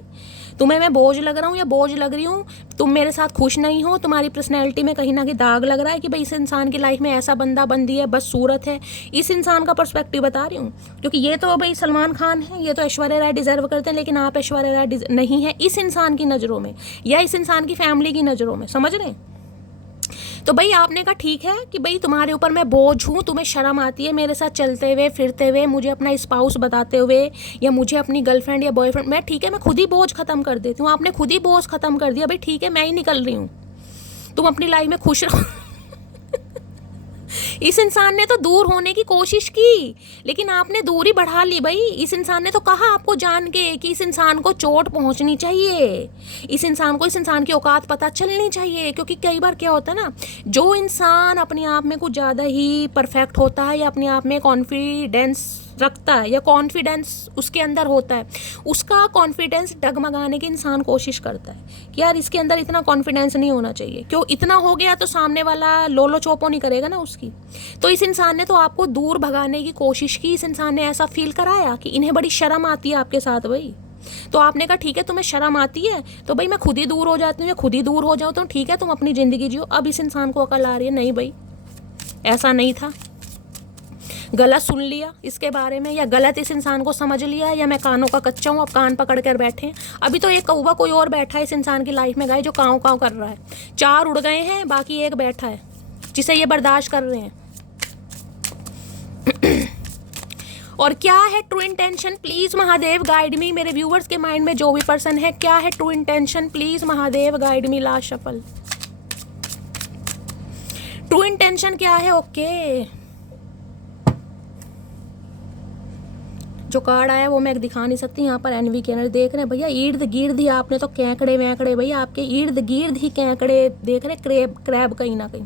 तुम्हें मैं बोझ लग रहा हूँ या बोझ लग रही हूँ, तुम मेरे साथ खुश नहीं हो, तुम्हारी पर्सनैलिटी में कहीं ना कहीं दाग लग रहा है कि भाई इस इंसान की लाइफ में ऐसा बंदा बंदी है, बस सूरत है। इस इंसान का पर्सपेक्टिव बता रही हूँ, क्योंकि ये तो भाई सलमान खान है, ये तो ऐश्वर्या राय डिजर्व करते हैं, लेकिन आप ऐश्वर्या राय नहीं है इस इंसान की नज़रों में या इस इंसान की फैमिली की नज़रों में, समझ रहे हैं। तो भाई आपने कहा ठीक है कि भाई तुम्हारे ऊपर मैं बोझ हूँ, तुम्हें शर्म आती है मेरे साथ चलते हुए फिरते हुए, मुझे अपना स्पाउस बताते हुए या मुझे अपनी गर्लफ्रेंड या बॉयफ्रेंड, मैं ठीक है मैं खुद ही बोझ खत्म कर देती हूँ। आपने खुद ही बोझ खत्म कर दिया भाई, ठीक है मैं ही निकल रही हूँ, तुम अपनी लाइफ में खुश रहो। इस इंसान ने तो दूर होने की कोशिश की, लेकिन आपने दूरी बढ़ा ली भाई। इस इंसान ने तो कहा आपको जान के कि इस इंसान को चोट पहुंचनी चाहिए, इस इंसान को इस इंसान की औकात पता चलनी चाहिए। क्योंकि कई बार क्या होता है ना, जो इंसान अपने आप में कुछ ज़्यादा ही परफेक्ट होता है या अपने आप में कॉन्फिडेंस रखता है या कॉन्फिडेंस उसके अंदर होता है, उसका कॉन्फिडेंस डगमगाने की इंसान कोशिश करता है कि यार इसके अंदर इतना कॉन्फिडेंस नहीं होना चाहिए, क्यों इतना हो गया तो सामने वाला लोलो चोपो नहीं करेगा ना उसकी। तो इस इंसान ने तो आपको दूर भगाने की कोशिश की, इस इंसान ने ऐसा फील कराया कि इन्हें बड़ी शर्म आती है आपके साथ भाई। तो आपने कहा ठीक है तुम्हें शर्म आती है तो भाई मैं खुद ही दूर हो जाती हूँ या खुद ही दूर हो जाऊँ, तो ठीक है तुम अपनी ज़िंदगी जियो। अब इस इंसान को अकल आ रही है, नहीं भाई ऐसा नहीं था, गलत सुन लिया इसके बारे में या गलत इस इंसान को समझ लिया, या मैं कानों का कच्चा हूँ, अब कान पकड़ कर बैठे हैं। अभी तो एक कौवा कोई और बैठा है इस इंसान की लाइफ में गाय, जो काँव काँव कर रहा है, 4 उड़ गए हैं बाकी एक बैठा है जिसे ये बर्दाश्त कर रहे हैं। और क्या है true intention, please Mahadev guide मी। मेरे व्यूवर्स के माइंड में जो भी पर्सन है, क्या है true intention, please Mahadev guide me. Last shuffle, true intention क्या है। ओके जो कार्ड आया वो मैं दिखा नहीं सकती, यहाँ पर एनवी के एनर्जी देख रहे हैं भैया, इर्द गिर्द ही आपने तो कैंकड़े वैंकड़े भैया, आपके इर्द गिर्द ही कैंकड़े देख रहे, क्रैब कहीं ना कहीं।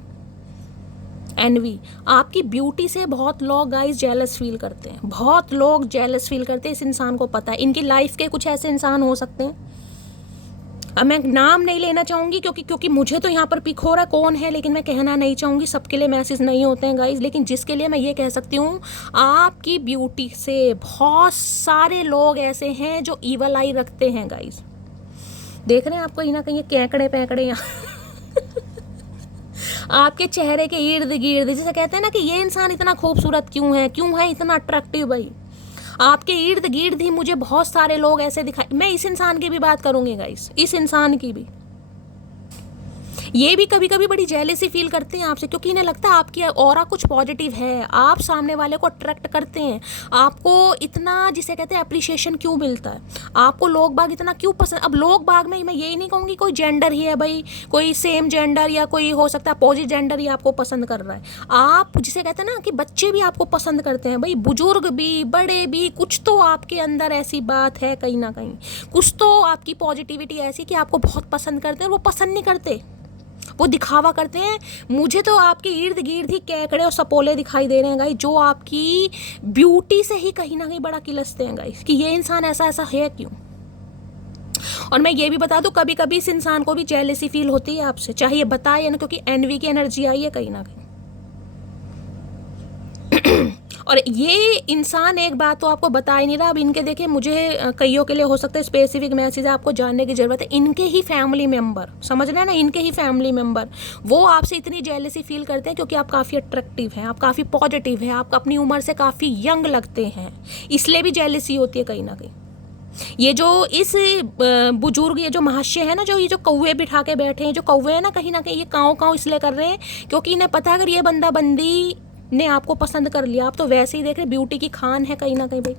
एनवी, आपकी ब्यूटी से बहुत लोग गाइस जेलस फील करते हैं, बहुत लोग जेलस फील करते हैं, इस इंसान को पता है। इनकी लाइफ के कुछ ऐसे इंसान हो सकते हैं, अब मैं नाम नहीं लेना चाहूँगी क्योंकि मुझे तो यहाँ पर पिक हो रहा है कौन है, लेकिन मैं कहना नहीं चाहूँगी, सबके लिए मैसेज नहीं होते हैं गाइस। लेकिन जिसके लिए मैं ये कह सकती हूँ, आपकी ब्यूटी से बहुत सारे लोग ऐसे हैं जो ईवल आई रखते हैं गाइस। देख रहे हैं आपको कहीं ना कहीं कैंकड़े पैकड़े यहाँ आपके चेहरे के इर्द गिर्द, जैसे कहते हैं ना कि ये इंसान इतना खूबसूरत क्यों है इतना अट्रैक्टिव भाई, आपके इर्द गिर्द ही मुझे बहुत सारे लोग ऐसे दिखाई। मैं इस इंसान की भी बात करूंगी गाइस, इस इंसान की भी, ये भी कभी कभी बड़ी जेलसी फील करते हैं आपसे, क्योंकि इन्हें लगता है आपकी ऑरा कुछ पॉजिटिव है, आप सामने वाले को अट्रैक्ट करते हैं, आपको इतना जिसे कहते हैं अप्रिशिएशन क्यों मिलता है, आपको लोग बाग इतना क्यों पसंद। अब लोग बाग में मैं यही नहीं कहूँगी कोई जेंडर ही है भाई, कोई सेम जेंडर या कोई हो सकता है अपोजिट जेंडर ही आपको पसंद कर रहा है, आप जिसे कहते हैं ना कि बच्चे भी आपको पसंद करते हैं भाई, बुजुर्ग भी बड़े भी, कुछ तो आपके अंदर ऐसी बात है कहीं ना कहीं, कुछ तो आपकी पॉजिटिविटी ऐसी कि आपको बहुत पसंद करते हैं, वो पसंद नहीं करते, वो दिखावा करते हैं। मुझे तो आपके इर्द गिर्द ही कैकड़े और सपोले दिखाई दे रहे हैं गाइस, जो आपकी ब्यूटी से ही कहीं ना कहीं बड़ा किलसते हैं गाइस कि ये इंसान ऐसा है क्यों। और मैं ये भी बता दूं, कभी कभी इस इंसान को भी जेलसी फील होती है आपसे, चाहे ये बताए या ना, क्योंकि एनवी की एनर्जी आई है कहीं ना कहीं। और ये इंसान एक बात तो आपको बता ही नहीं रहा। अब इनके देखिए, मुझे कईयों के लिए हो सकता है स्पेसिफिक मैसेज आपको जानने की ज़रूरत है, इनके ही फैमिली मेंबर, समझ रहे हैं ना, इनके ही फैमिली मेंबर वो आपसे इतनी जेलसी फील करते हैं क्योंकि आप काफ़ी अट्रैक्टिव हैं, आप काफ़ी पॉजिटिव हैं, आप अपनी उम्र से काफ़ी यंग लगते हैं, इसलिए भी जेलसी होती है कहीं ना कहीं। ये जो इस बुजुर्ग, ये जो महाशय है ना, जो ये जो कौवे बिठा के बैठे हैं, जो कौवे हैं ना कहीं ये काँव काँव इसलिए कर रहे हैं क्योंकि इन्हें पता है अगर ये बंदा बंदी ने आपको पसंद कर लिया, आप तो वैसे ही देख रहे, ब्यूटी की खान है कहीं ना कहीं भाई।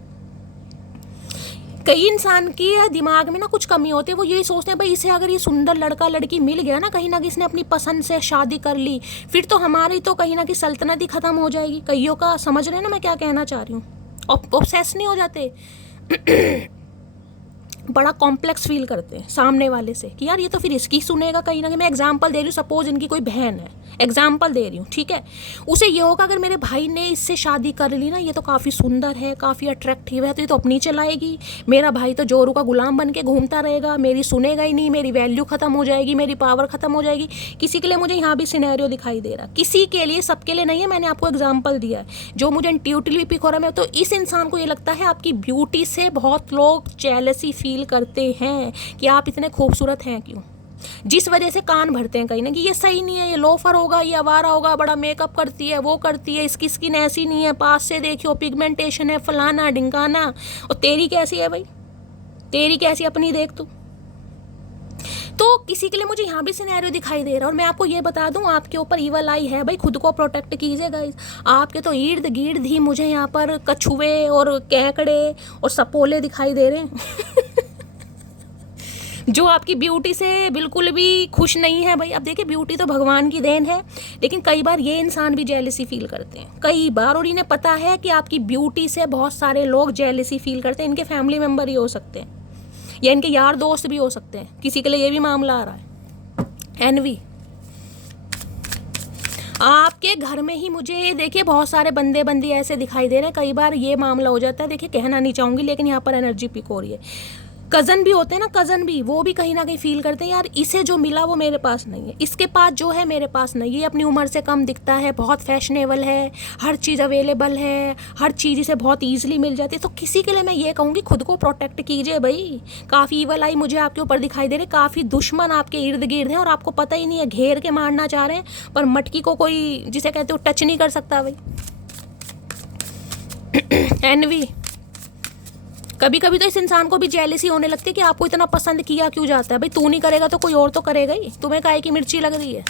कई इंसान की दिमाग में ना कुछ कमी होती है, वो यही सोचते हैं भाई इसे अगर ये सुंदर लड़का लड़की मिल गया ना, कहीं ना कहीं इसने अपनी पसंद से शादी कर ली, फिर तो हमारी तो कहीं ना कहीं सल्तनत ही खत्म हो जाएगी। कईयों का समझ रहे हैं ना मैं क्या कहना चाह रही हूँ, ऑब्सेस नहीं हो जाते बड़ा कॉम्प्लेक्स फील करते हैं सामने वाले से कि यार ये तो फिर इसकी सुनेगा कहीं ना कहीं। मैं एग्जांपल दे रही हूँ, सपोज इनकी कोई बहन है, एग्जांपल दे रही हूँ, ठीक है। उसे ये होगा अगर मेरे भाई ने इससे शादी कर ली ना, ये तो काफ़ी सुंदर है, काफ़ी अट्रैक्टिव है, तो ये तो अपनी चलाएगी, मेरा भाई तो जोरू का गुलाम बन के घूमता रहेगा, मेरी सुनेगा ही नहीं, मेरी वैल्यू ख़त्म हो जाएगी, मेरी पावर ख़त्म हो जाएगी। किसी के लिए मुझे यहाँ भी सिनेरियो दिखाई दे रहा, किसी के लिए, सबके लिए नहीं है, मैंने आपको एग्जाम्पल दिया है जो मुझे इंट्यूटिवली पिक हो रहा है। तो इस इंसान को ये लगता है आपकी ब्यूटी से बहुत लोग जेलसी फील करते हैं कि आप इतने खूबसूरत हैं क्यों, जिस वजह से कान भरते हैं कहीं ना कि ये सही नहीं है, ये लोफर होगा, ये आवारा होगा, बड़ा मेकअप करती है, वो करती है, इसकी स्किन ऐसी नहीं है, पास से देखियो पिगमेंटेशन है, फलाना ढिंकाना, और तेरी कैसी है भाई, तेरी कैसी अपनी देख तू। तो किसी के लिए मुझे यहाँ भी सिनेरियो दिखाई दे रहा है। और मैं आपको ये बता दूं, आपके ऊपर ईवल आई है भाई, खुद को प्रोटेक्ट कीजिए गाइस। आपके तो इर्द गिर्द ही मुझे यहाँ पर कछुए और केकड़े और सपोले दिखाई दे रहे हैं जो आपकी ब्यूटी से बिल्कुल भी खुश नहीं है भाई। अब देखिए ब्यूटी तो भगवान की देन है, लेकिन कई बार ये इंसान भी जेलसी फील करते हैं कई बार, और इन्हें पता है कि आपकी ब्यूटी से बहुत सारे लोग जेलसी फील करते हैं। इनके फैमिली मेम्बर ही हो सकते हैं या इनके यार दोस्त भी हो सकते हैं, किसी के लिए ये भी मामला आ रहा है। एनवी आपके घर में ही मुझे देखिए बहुत सारे बंदे बंदी ऐसे दिखाई दे रहे हैं, कई बार ये मामला हो जाता है। देखिए कहना नहीं चाहूँगी, लेकिन यहाँ पर एनर्जी पिक हो रही है। कज़न भी होते हैं ना, कज़न भी, वो भी कहीं ना कहीं फील करते हैं यार इसे जो मिला वो मेरे पास नहीं है, इसके पास जो है मेरे पास नहीं है, अपनी उम्र से कम दिखता है, बहुत फैशनेबल है, हर चीज़ अवेलेबल है, हर चीज़ इसे बहुत ईजिली मिल जाती है। तो किसी के लिए मैं ये कहूँगी खुद को प्रोटेक्ट कीजिए भाई। काफ़ी ईवल आई मुझे आपके ऊपर दिखाई दे रही, काफ़ी दुश्मन आपके इर्द गिर्द हैं और आपको पता ही नहीं है, घेर के मारना चाह रहे हैं, पर मटकी को कोई जिसे कहते हो टच नहीं कर सकता भाई। एनवी कभी कभी तो इस इंसान को भी जेलसी होने लगती है कि आपको इतना पसंद किया क्यों जाता है भाई, तू नहीं करेगा तो कोई और तो करेगा ही, तुम्हें काहे की मिर्ची लग रही है।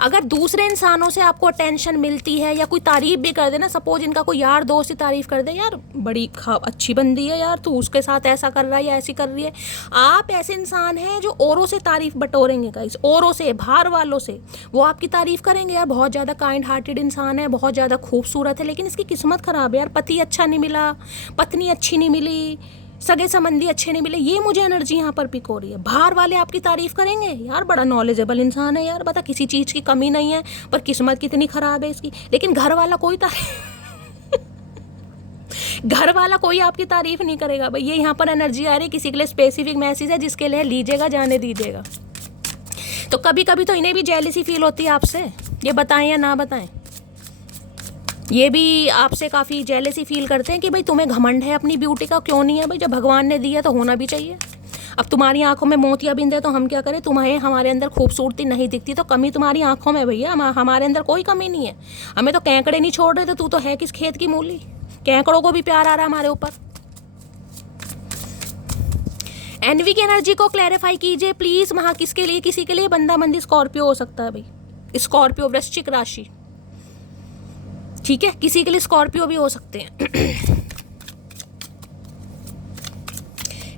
अगर दूसरे इंसानों से आपको अटेंशन मिलती है या कोई तारीफ भी कर दे ना, सपोज इनका कोई यार दोस्त ही तारीफ कर दे, यार बड़ी अच्छी बंदी है यार, तू उसके साथ ऐसा कर रहा है या ऐसी कर रही है, आप ऐसे इंसान हैं जो औरों से तारीफ बटोरेंगे गाइस, औरों से, बाहर वालों से वो आपकी तारीफ करेंगे, यार बहुत ज़्यादा काइंड हार्टेड इंसान है, बहुत ज़्यादा खूबसूरत है, लेकिन इसकी किस्मत ख़राब है यार, पति अच्छा नहीं मिला, पत्नी अच्छी नहीं मिली, सगे संबंधी अच्छे नहीं मिले, ये मुझे एनर्जी यहाँ पर पिक हो रही है। बाहर वाले आपकी तारीफ करेंगे, यार बड़ा नॉलेजेबल इंसान है यार, बता किसी चीज़ की कमी नहीं है, पर किस्मत कितनी ख़राब है इसकी। लेकिन घर वाला कोई तारीफ घर वाला कोई आपकी तारीफ नहीं करेगा भाई। ये यहाँ पर एनर्जी आ रही है, किसी के लिए स्पेसिफिक मैसेज है जिसके लिए लीजिएगा, जाने दीजिएगा। तो कभी कभी तो इन्हें भी जेलसी फील होती है आपसे, ये बताएं या ना बताएं, ये भी आपसे काफ़ी जेलसी फील करते हैं कि भाई तुम्हें घमंड है अपनी ब्यूटी का, क्यों नहीं है भाई, जब भगवान ने दिया तो होना भी चाहिए। अब तुम्हारी आंखों में मोतियाबिंद है तो हम क्या करें, तुम्हें हमारे अंदर खूबसूरती नहीं दिखती तो कमी तुम्हारी आंखों में भैया, हमारे अंदर कोई कमी नहीं है। हमें तो केकड़े नहीं छोड़ रहे, तो तू तो है किस खेत की मूली, केकड़ों को भी प्यार आ रहा है हमारे ऊपर। एनवी की एनर्जी को क्लैरिफाई कीजिए प्लीज़, वहाँ किसके लिए, किसी के लिए बंदा बंदी स्कॉर्पियो हो सकता है भाई, स्कॉर्पियो वृश्चिक राशि, ठीक है, किसी के लिए स्कॉर्पियो भी हो सकते हैं।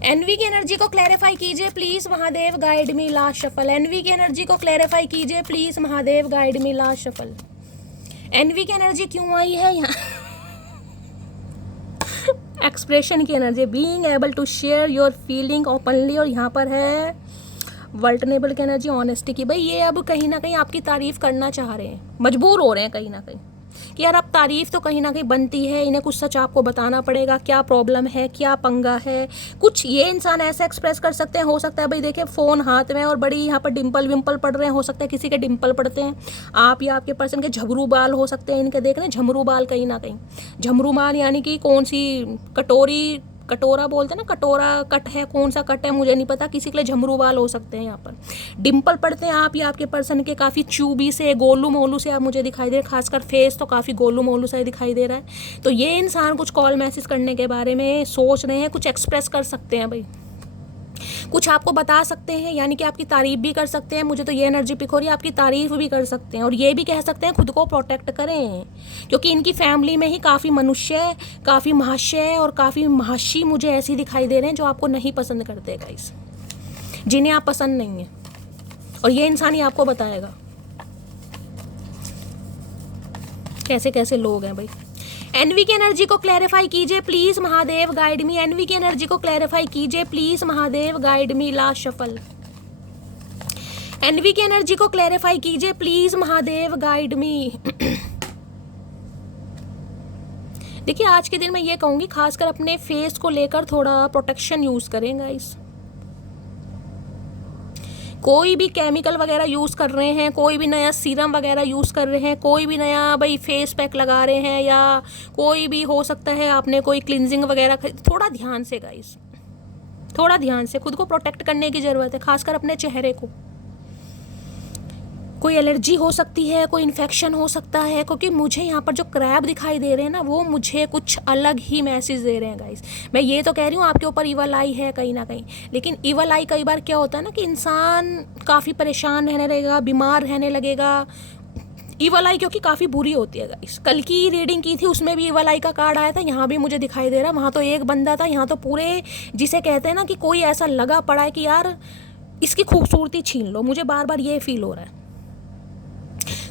एनवी की एनर्जी को क्लैरिफाई कीजिए please, Mahadev guide me last shuffle. Envy की एनर्जी को क्लैरिफाई कीजिए please, Mahadev guide me last shuffle. Envy की एनर्जी क्यों आई है यहाँ? एक्सप्रेशन की energy, being able to share your feeling openly, और यहाँ पर है वर्टनेबल की एनर्जी, ऑनेस्टी की। भाई ये अब कहीं ना कहीं आपकी तारीफ करना चाह रहे हैं, मजबूर हो रहे हैं कहीं ना कहीं कि यार अब तारीफ तो कहीं ना कहीं बनती है, इन्हें कुछ सच आपको बताना पड़ेगा, क्या प्रॉब्लम है, क्या पंगा है, कुछ ये इंसान ऐसा एक्सप्रेस कर सकते हैं। हो सकता है भाई देखिए फ़ोन हाथ में और बड़ी यहाँ पर डिम्पल विम्पल पड़ रहे हैं, हो सकता है किसी के डिम्पल पड़ते हैं, आप या आपके पर्सन के झमरू बाल हो सकते हैं इनके, देख रहे हैं झमरू बाल, कहीं ना कहीं झमरू बाल यानी कि कौन सी कटोरा बोलते हैं ना, कटोरा कट है, कौन सा कट है मुझे नहीं पता, किसी के लिए झमरू बाल हो सकते हैं। यहाँ पर डिम्पल पड़ते हैं आप या आपके पर्सन के, काफ़ी चूबी से, गोलू मोलू से आप मुझे दिखाई दे रहे, खासकर फेस तो काफ़ी गोलू मोलू से दिखाई दे रहा है। तो ये इंसान कुछ कॉल मैसेज करने के बारे में सोच रहे हैं, कुछ एक्सप्रेस कर सकते हैं भाई, कुछ आपको बता सकते हैं, यानी कि आपकी तारीफ भी कर सकते हैं। मुझे तो ये एनर्जी पिक हो रही है, आपकी तारीफ भी कर सकते हैं और ये भी कह सकते हैं खुद को प्रोटेक्ट करें, क्योंकि इनकी फैमिली में ही काफ़ी मनुष्य, काफ़ी महाशय और काफ़ी महाशी मुझे ऐसी दिखाई दे रहे हैं जो आपको नहीं पसंद करते गाइस, जिन्हें आप पसंद नहीं है, और ये इंसान ही आपको बताएगा कैसे कैसे लोग हैं भाई। एनवी की एनर्जी को क्लैरिफाई कीजिए please Mahadev, guide me. Envy की एनर्जी को क्लैरिफाई कीजिए please Mahadev, guide me. Last shuffle. Envy की एनर्जी को क्लैरिफाई कीजिए प्लीज महादेव, गाइड मी। देखिए आज के दिन मैं ये कहूंगी खासकर अपने फेस को लेकर थोड़ा प्रोटेक्शन यूज करें गाइस। कोई भी केमिकल वगैरह यूज़ कर रहे हैं, कोई भी नया सीरम वगैरह यूज़ कर रहे हैं, कोई भी नया भाई फेस पैक लगा रहे हैं, या कोई भी हो सकता है आपने कोई क्लिनजिंग वगैरह, थोड़ा ध्यान से गाइस, थोड़ा ध्यान से खुद को प्रोटेक्ट करने की ज़रूरत है, खासकर अपने चेहरे को। कोई एलर्जी हो सकती है, कोई इन्फेक्शन हो सकता है, क्योंकि मुझे यहाँ पर जो क्रैब दिखाई दे रहे हैं ना, वो मुझे कुछ अलग ही मैसेज दे रहे हैं गाइस। मैं ये तो कह रही हूँ आपके ऊपर ईवल आई है कहीं ना कहीं, लेकिन ईवल आई कई बार क्या होता है ना कि इंसान काफ़ी परेशान रहने लगेगा, बीमार रहने लगेगा। ईवल आई क्योंकि काफ़ी बुरी होती है गाइस। कल की रीडिंग की थी, उसमें भी ईवल आई का कार्ड आया था, यहाँ भी मुझे दिखाई दे रहा। वहाँ तो एक बंदा था, यहाँ तो पूरे, जिसे कहते हैं ना कि कोई ऐसा लगा पड़ा है कि यार इसकी खूबसूरती छीन लो, मुझे बार बार ये फील हो रहा है।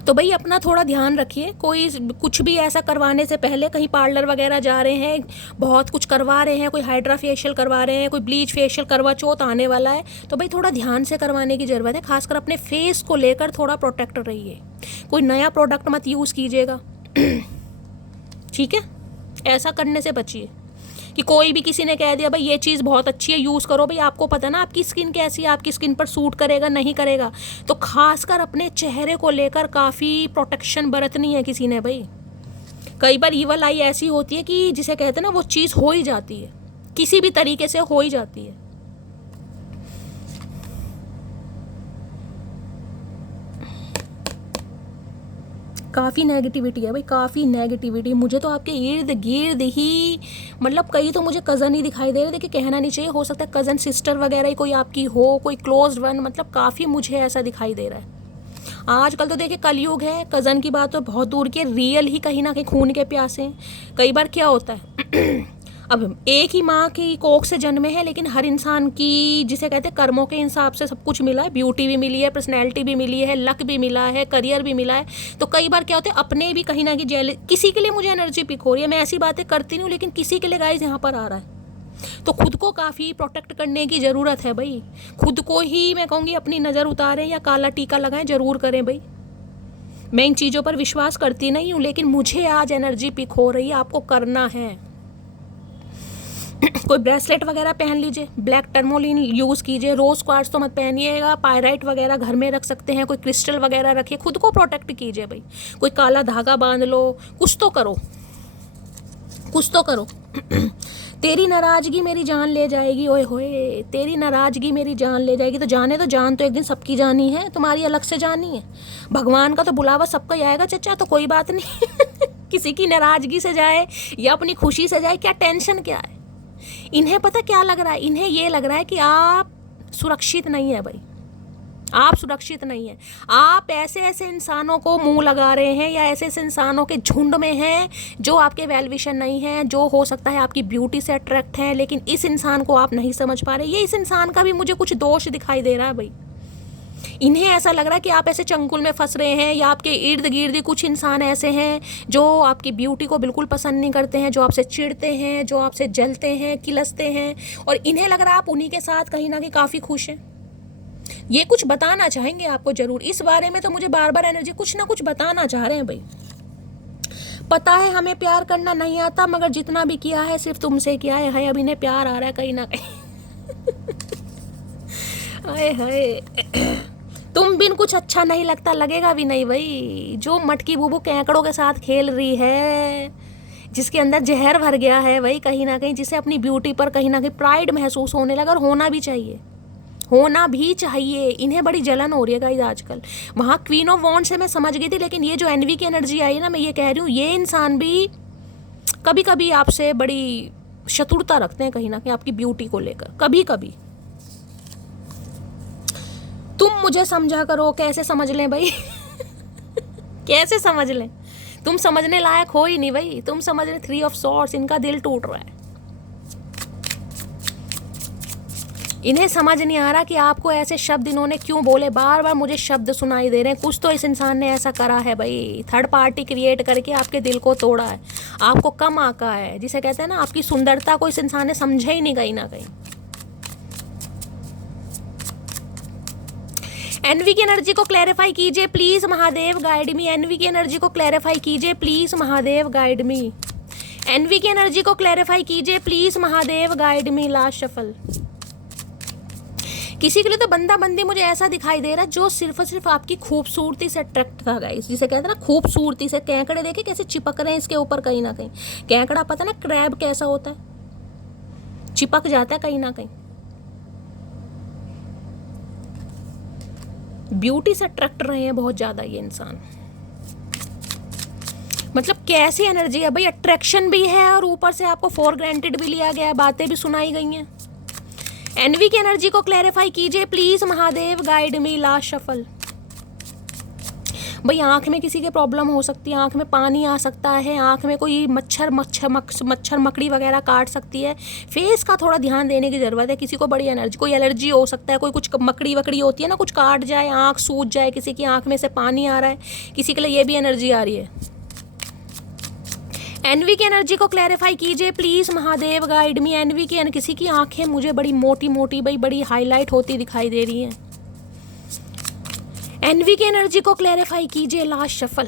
तो भाई अपना थोड़ा ध्यान रखिए। कोई कुछ भी ऐसा करवाने से पहले, कहीं पार्लर वगैरह जा रहे हैं, बहुत कुछ करवा रहे हैं, कोई हाइड्रा फेशियल करवा रहे हैं, कोई ब्लीच फेशियल, करवा चौथ आने वाला है, तो भाई थोड़ा ध्यान से करवाने की ज़रूरत है। खासकर अपने फेस को लेकर थोड़ा प्रोटेक्ट रहिए। कोई नया प्रोडक्ट मत यूज़ कीजिएगा, ठीक है? ऐसा करने से बचिए कि कोई भी किसी ने कह दिया भाई ये चीज़ बहुत अच्छी है, यूज़ करो। भाई आपको पता ना आपकी स्किन कैसी है, आपकी स्किन पर सूट करेगा नहीं करेगा। तो खासकर अपने चेहरे को लेकर काफ़ी प्रोटेक्शन बरतनी है किसी ने भाई। कई बार ईवल आई ऐसी होती है कि जिसे कहते हैं ना, वो चीज़ हो ही जाती है, किसी भी तरीके से हो ही जाती है। काफ़ी नेगेटिविटी है भाई, काफ़ी नेगेटिविटी। मुझे तो आपके इर्द गिर्द ही, मतलब कई तो मुझे कज़न ही दिखाई दे रहे। देखिए कहना नहीं चाहिए, हो सकता है कज़न सिस्टर वगैरह ही कोई आपकी हो, कोई क्लोज वन, मतलब काफ़ी मुझे ऐसा दिखाई दे रहा है। आजकल तो देखिए कलयुग है, कज़न की बात तो बहुत दूर की, रियल ही कहीं ना कहीं खून के प्यासे हैं। कई बार क्या होता है अब एक ही माँ की कोख से जन्मे हैं, लेकिन हर इंसान की, जिसे कहते हैं कर्मों के हिसाब से सब कुछ मिला है। ब्यूटी भी मिली है, पर्सनैलिटी भी मिली है, लक भी मिला है, करियर भी मिला है। तो कई बार क्या होता है अपने भी कहीं ना कहीं जेल, किसी के लिए मुझे एनर्जी पिक हो रही है, मैं ऐसी बातें करती नहीं हूँ, लेकिन किसी के लिए गाइस यहाँ पर आ रहा है। तो खुद को काफ़ी प्रोटेक्ट करने की ज़रूरत है भाई। खुद को ही मैं कहूँगी अपनी नज़र उतारें या काला टीका लगाएं, ज़रूर करें भाई। मैं इन चीज़ों पर विश्वास करती नहीं हूँ, लेकिन मुझे आज एनर्जी पिक हो रही है, आपको करना है। कोई ब्रेसलेट वगैरह पहन लीजिए, ब्लैक टर्मोलिन यूज़ कीजिए, रोज़ क्वार्ट्ज तो मत पहनिएगा, पायराइट वगैरह घर में रख सकते हैं, कोई क्रिस्टल वगैरह रखिए, खुद को प्रोटेक्ट कीजिए भाई। कोई काला धागा बांध लो, कुछ तो करो, कुछ तो करो। तेरी नाराज़गी मेरी जान ले जाएगी, ओए होए, तेरी नाराज़गी मेरी जान ले जाएगी। तो जाने तो, जान तो एक दिन सबकी जानी है, तुम्हारी अलग से जानी है। भगवान का तो बुलावा सबका ही आएगा चचा, तो कोई बात नहीं। किसी की नाराज़गी से जाए या अपनी खुशी से जाए, क्या टेंशन क्या है। इन्हें पता क्या लग रहा है, इन्हें ये लग रहा है कि आप सुरक्षित नहीं है भाई, आप सुरक्षित नहीं है। आप ऐसे ऐसे इंसानों को मुंह लगा रहे हैं, या ऐसे ऐसे इंसानों के झुंड में हैं जो आपके वेल विशर नहीं हैं, जो हो सकता है आपकी ब्यूटी से अट्रैक्ट हैं, लेकिन इस इंसान को आप नहीं समझ पा रहे। ये इस इंसान का भी मुझे कुछ दोष दिखाई दे रहा है भाई। इन्हें ऐसा लग रहा है कि आप ऐसे चंगुल में फंस रहे हैं, या आपके इर्द गिर्द कुछ इंसान ऐसे हैं जो आपकी ब्यूटी को बिल्कुल पसंद नहीं करते हैं, जो आपसे चिढ़ते हैं, जो आपसे जलते हैं, किलसते हैं, और इन्हें लग रहा है आप उन्हीं के साथ कहीं ना कहीं काफ़ी खुश हैं। ये कुछ बताना चाहेंगे आपको ज़रूर, इस बारे में तो मुझे बार बार एनर्जी कुछ ना कुछ बताना चाह रहे हैं भाई। पता है हमें प्यार करना नहीं आता, मगर जितना भी किया है सिर्फ तुमसे किया है। अब इन्हें प्यार आ रहा है कहीं ना कहीं। हाय हाय, तुम बिन कुछ अच्छा नहीं लगता, लगेगा भी नहीं भाई। जो मटकी बूबू केकड़ों के साथ खेल रही है, जिसके अंदर जहर भर गया है भाई कहीं ना कहीं, जिसे अपनी ब्यूटी पर कहीं ना कहीं प्राइड महसूस होने लगा, और होना भी चाहिए, होना भी चाहिए। इन्हें बड़ी जलन हो रही है गाइस आजकल। वहाँ क्वीन ऑफ वॉन्ड से मैं समझ गई थी, लेकिन ये जो एनवी की एनर्जी आई है ना, मैं ये कह रही हूँ, ये इंसान भी कभी कभी आपसे बड़ी शत्रुता रखते हैं कहीं ना कहीं, आपकी ब्यूटी को लेकर कभी कभी। मुझे समझा करो, कैसे समझ लें भाई कैसे समझ लें? तुम समझने लायक हो ही नहीं भाई। तुम समझ रहे 3 ऑफ सॉर्ड्स, इनका दिल टूट रहा है। इन्हें समझ नहीं आ रहा कि आपको ऐसे शब्द इन्होंने क्यों बोले। बार बार मुझे शब्द सुनाई दे रहे हैं, कुछ तो इस इंसान ने ऐसा करा है भाई। थर्ड पार्टी क्रिएट करके आपके दिल को तोड़ा है, आपको कम आका है, जिसे कहते हैं ना, आपकी सुंदरता को इस इंसान ने समझा ही नहीं कहीं ना कहीं। एनवी की एनर्जी को क्लैरिफाई कीजिए please Mahadev, guide me. Envy की एनर्जी को क्लैरिफाई कीजिए please Mahadev, guide me. Envy की एनर्जी को क्लैरिफाई कीजिए please Mahadev, guide me. Last shuffle. किसी के लिए तो बंदा बंदी मुझे ऐसा दिखाई दे रहा है जो सिर्फ और सिर्फ आपकी खूबसूरती से अट्रैक्ट था गाइस, जिसे कहते हैं ना खूबसूरती से। केकड़े देखे कैसे चिपक रहे हैं इसके ऊपर कहीं ना कहीं। केकड़ा पता ना क्रैब कैसा होता है, चिपक जाता है कहीं ना कहीं। ब्यूटी से अट्रैक्ट रहे हैं बहुत ज्यादा ये इंसान। मतलब कैसी एनर्जी है भाई, अट्रैक्शन भी है और ऊपर से आपको फॉर ग्रांटेड भी लिया गया है, बातें भी सुनाई गई हैं। एनवी की एनर्जी को क्लैरिफाई कीजिए please Mahadev, guide me. Last shuffle. भाई आंख में किसी के प्रॉब्लम हो सकती है, आंख में पानी आ सकता है, आंख में कोई मच्छर मकड़ी वगैरह काट सकती है। फेस का थोड़ा ध्यान देने की ज़रूरत है। किसी को बड़ी एनर्जी, कोई एलर्जी हो सकता है, कोई कुछ मकड़ी वकड़ी होती है ना, कुछ काट जाए, आंख सूज जाए, किसी की आंख में से पानी आ रहा है, किसी के लिए ये भी एनर्जी आ रही है। एनवी की एनर्जी को क्लैरिफाई कीजिए please Mahadev, guide me. Envy की किसी की आंखें मुझे बड़ी मोटी मोटी भाई बड़ी हाईलाइट होती दिखाई दे रही हैं। एनवी की एनर्जी को क्लैरिफाई कीजिए। Last shuffle.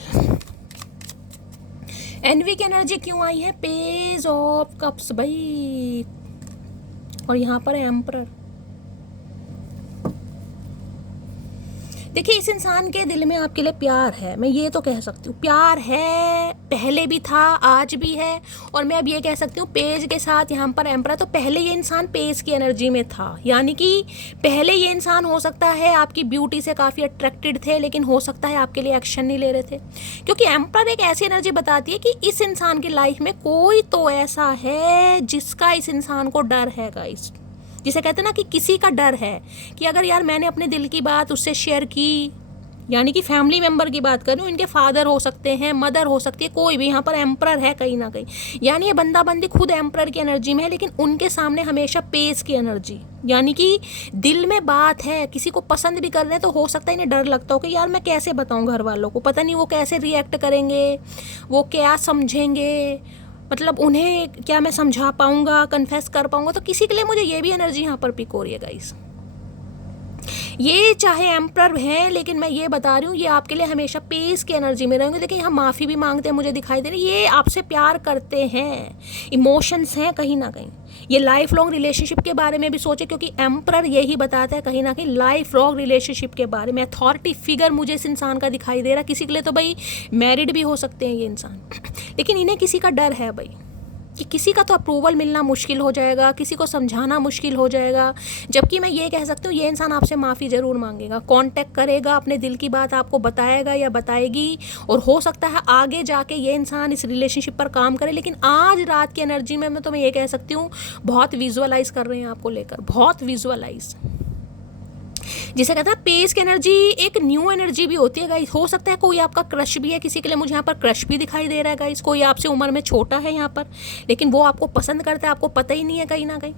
एनवी की एनर्जी क्यों आई है? पेज ऑफ कप्स भाई, और यहाँ पर है एम्परर। देखिए इस इंसान के दिल में आपके लिए प्यार है, मैं ये तो कह सकती हूँ। प्यार है, पहले भी था, आज भी है, और मैं अब ये कह सकती हूँ पेज के साथ यहाँ पर एम्परर। तो पहले ये इंसान पेज की एनर्जी में था, यानी कि पहले ये इंसान हो सकता है आपकी ब्यूटी से काफ़ी अट्रैक्टेड थे, लेकिन हो सकता है आपके लिए एक्शन नहीं ले रहे थे। क्योंकि एम्परर एक ऐसी एनर्जी बताती है कि इस इंसान की लाइफ में कोई तो ऐसा है जिसका इस इंसान को डर है गाइस। जिसे कहते हैं ना कि किसी का डर है कि अगर यार मैंने अपने दिल की बात उससे शेयर की, यानी कि फैमिली मेंबर की बात कर रही हूँ, इनके फादर हो सकते हैं, मदर हो सकती है, कोई भी। यहाँ पर एम्परर है कहीं ना कहीं, यानी ये बंदा बंदी खुद एम्परर की एनर्जी में है, लेकिन उनके सामने हमेशा पेज की एनर्जी, यानी कि दिल में बात है, किसी को पसंद भी कर रहे हैं तो हो सकता है इन्हें डर लगता हो कि यार मैं कैसे बताऊँ घर वालों को, पता नहीं वो कैसे रिएक्ट करेंगे, वो क्या समझेंगे, मतलब उन्हें क्या मैं समझा पाऊंगा, कन्फेस कर पाऊंगा। तो किसी के लिए मुझे ये भी एनर्जी यहाँ पर पिक हो रही है गाइस। ये चाहे एम्परर है, लेकिन मैं ये बता रही हूँ ये आपके लिए हमेशा पेस की एनर्जी में रहेंगे। देखिए यहाँ माफ़ी भी मांगते हैं, मुझे दिखाई दे रही है ये आपसे प्यार करते हैं, इमोशंस हैं कहीं ना कहीं। ये लाइफ लॉन्ग रिलेशनशिप के बारे में भी सोचे, क्योंकि एम्परर यही बताता है कहीं ना कहीं लाइफ लॉन्ग रिलेशनशिप के बारे में। अथॉरिटी फिगर मुझे इस इंसान का दिखाई दे रहा। किसी के लिए तो भाई मैरिड भी हो सकते हैं ये इंसान, लेकिन इन्हें किसी का डर है भाई कि किसी का तो अप्रूवल मिलना मुश्किल हो जाएगा, किसी को समझाना मुश्किल हो जाएगा। जबकि मैं ये कह सकती हूँ ये इंसान आपसे माफ़ी ज़रूर मांगेगा, कांटेक्ट करेगा, अपने दिल की बात आपको बताएगा या बताएगी, और हो सकता है आगे जाके ये इंसान इस रिलेशनशिप पर काम करे। लेकिन आज रात की एनर्जी में मैं तो मैं ये कह सकती हूँ बहुत विजुअलाइज कर रहे हैं आपको लेकर, बहुत विजुअलाइज। जिसे कहता है पेस की एनर्जी एक न्यू एनर्जी भी होती है गाइस। हो सकता है कोई आपका क्रश भी है, किसी के लिए मुझे यहाँ पर क्रश भी दिखाई दे रहा है गाइस। कोई आपसे उम्र में छोटा है यहाँ पर, लेकिन वो आपको पसंद करता है, आपको पता ही नहीं है कहीं ना कहीं।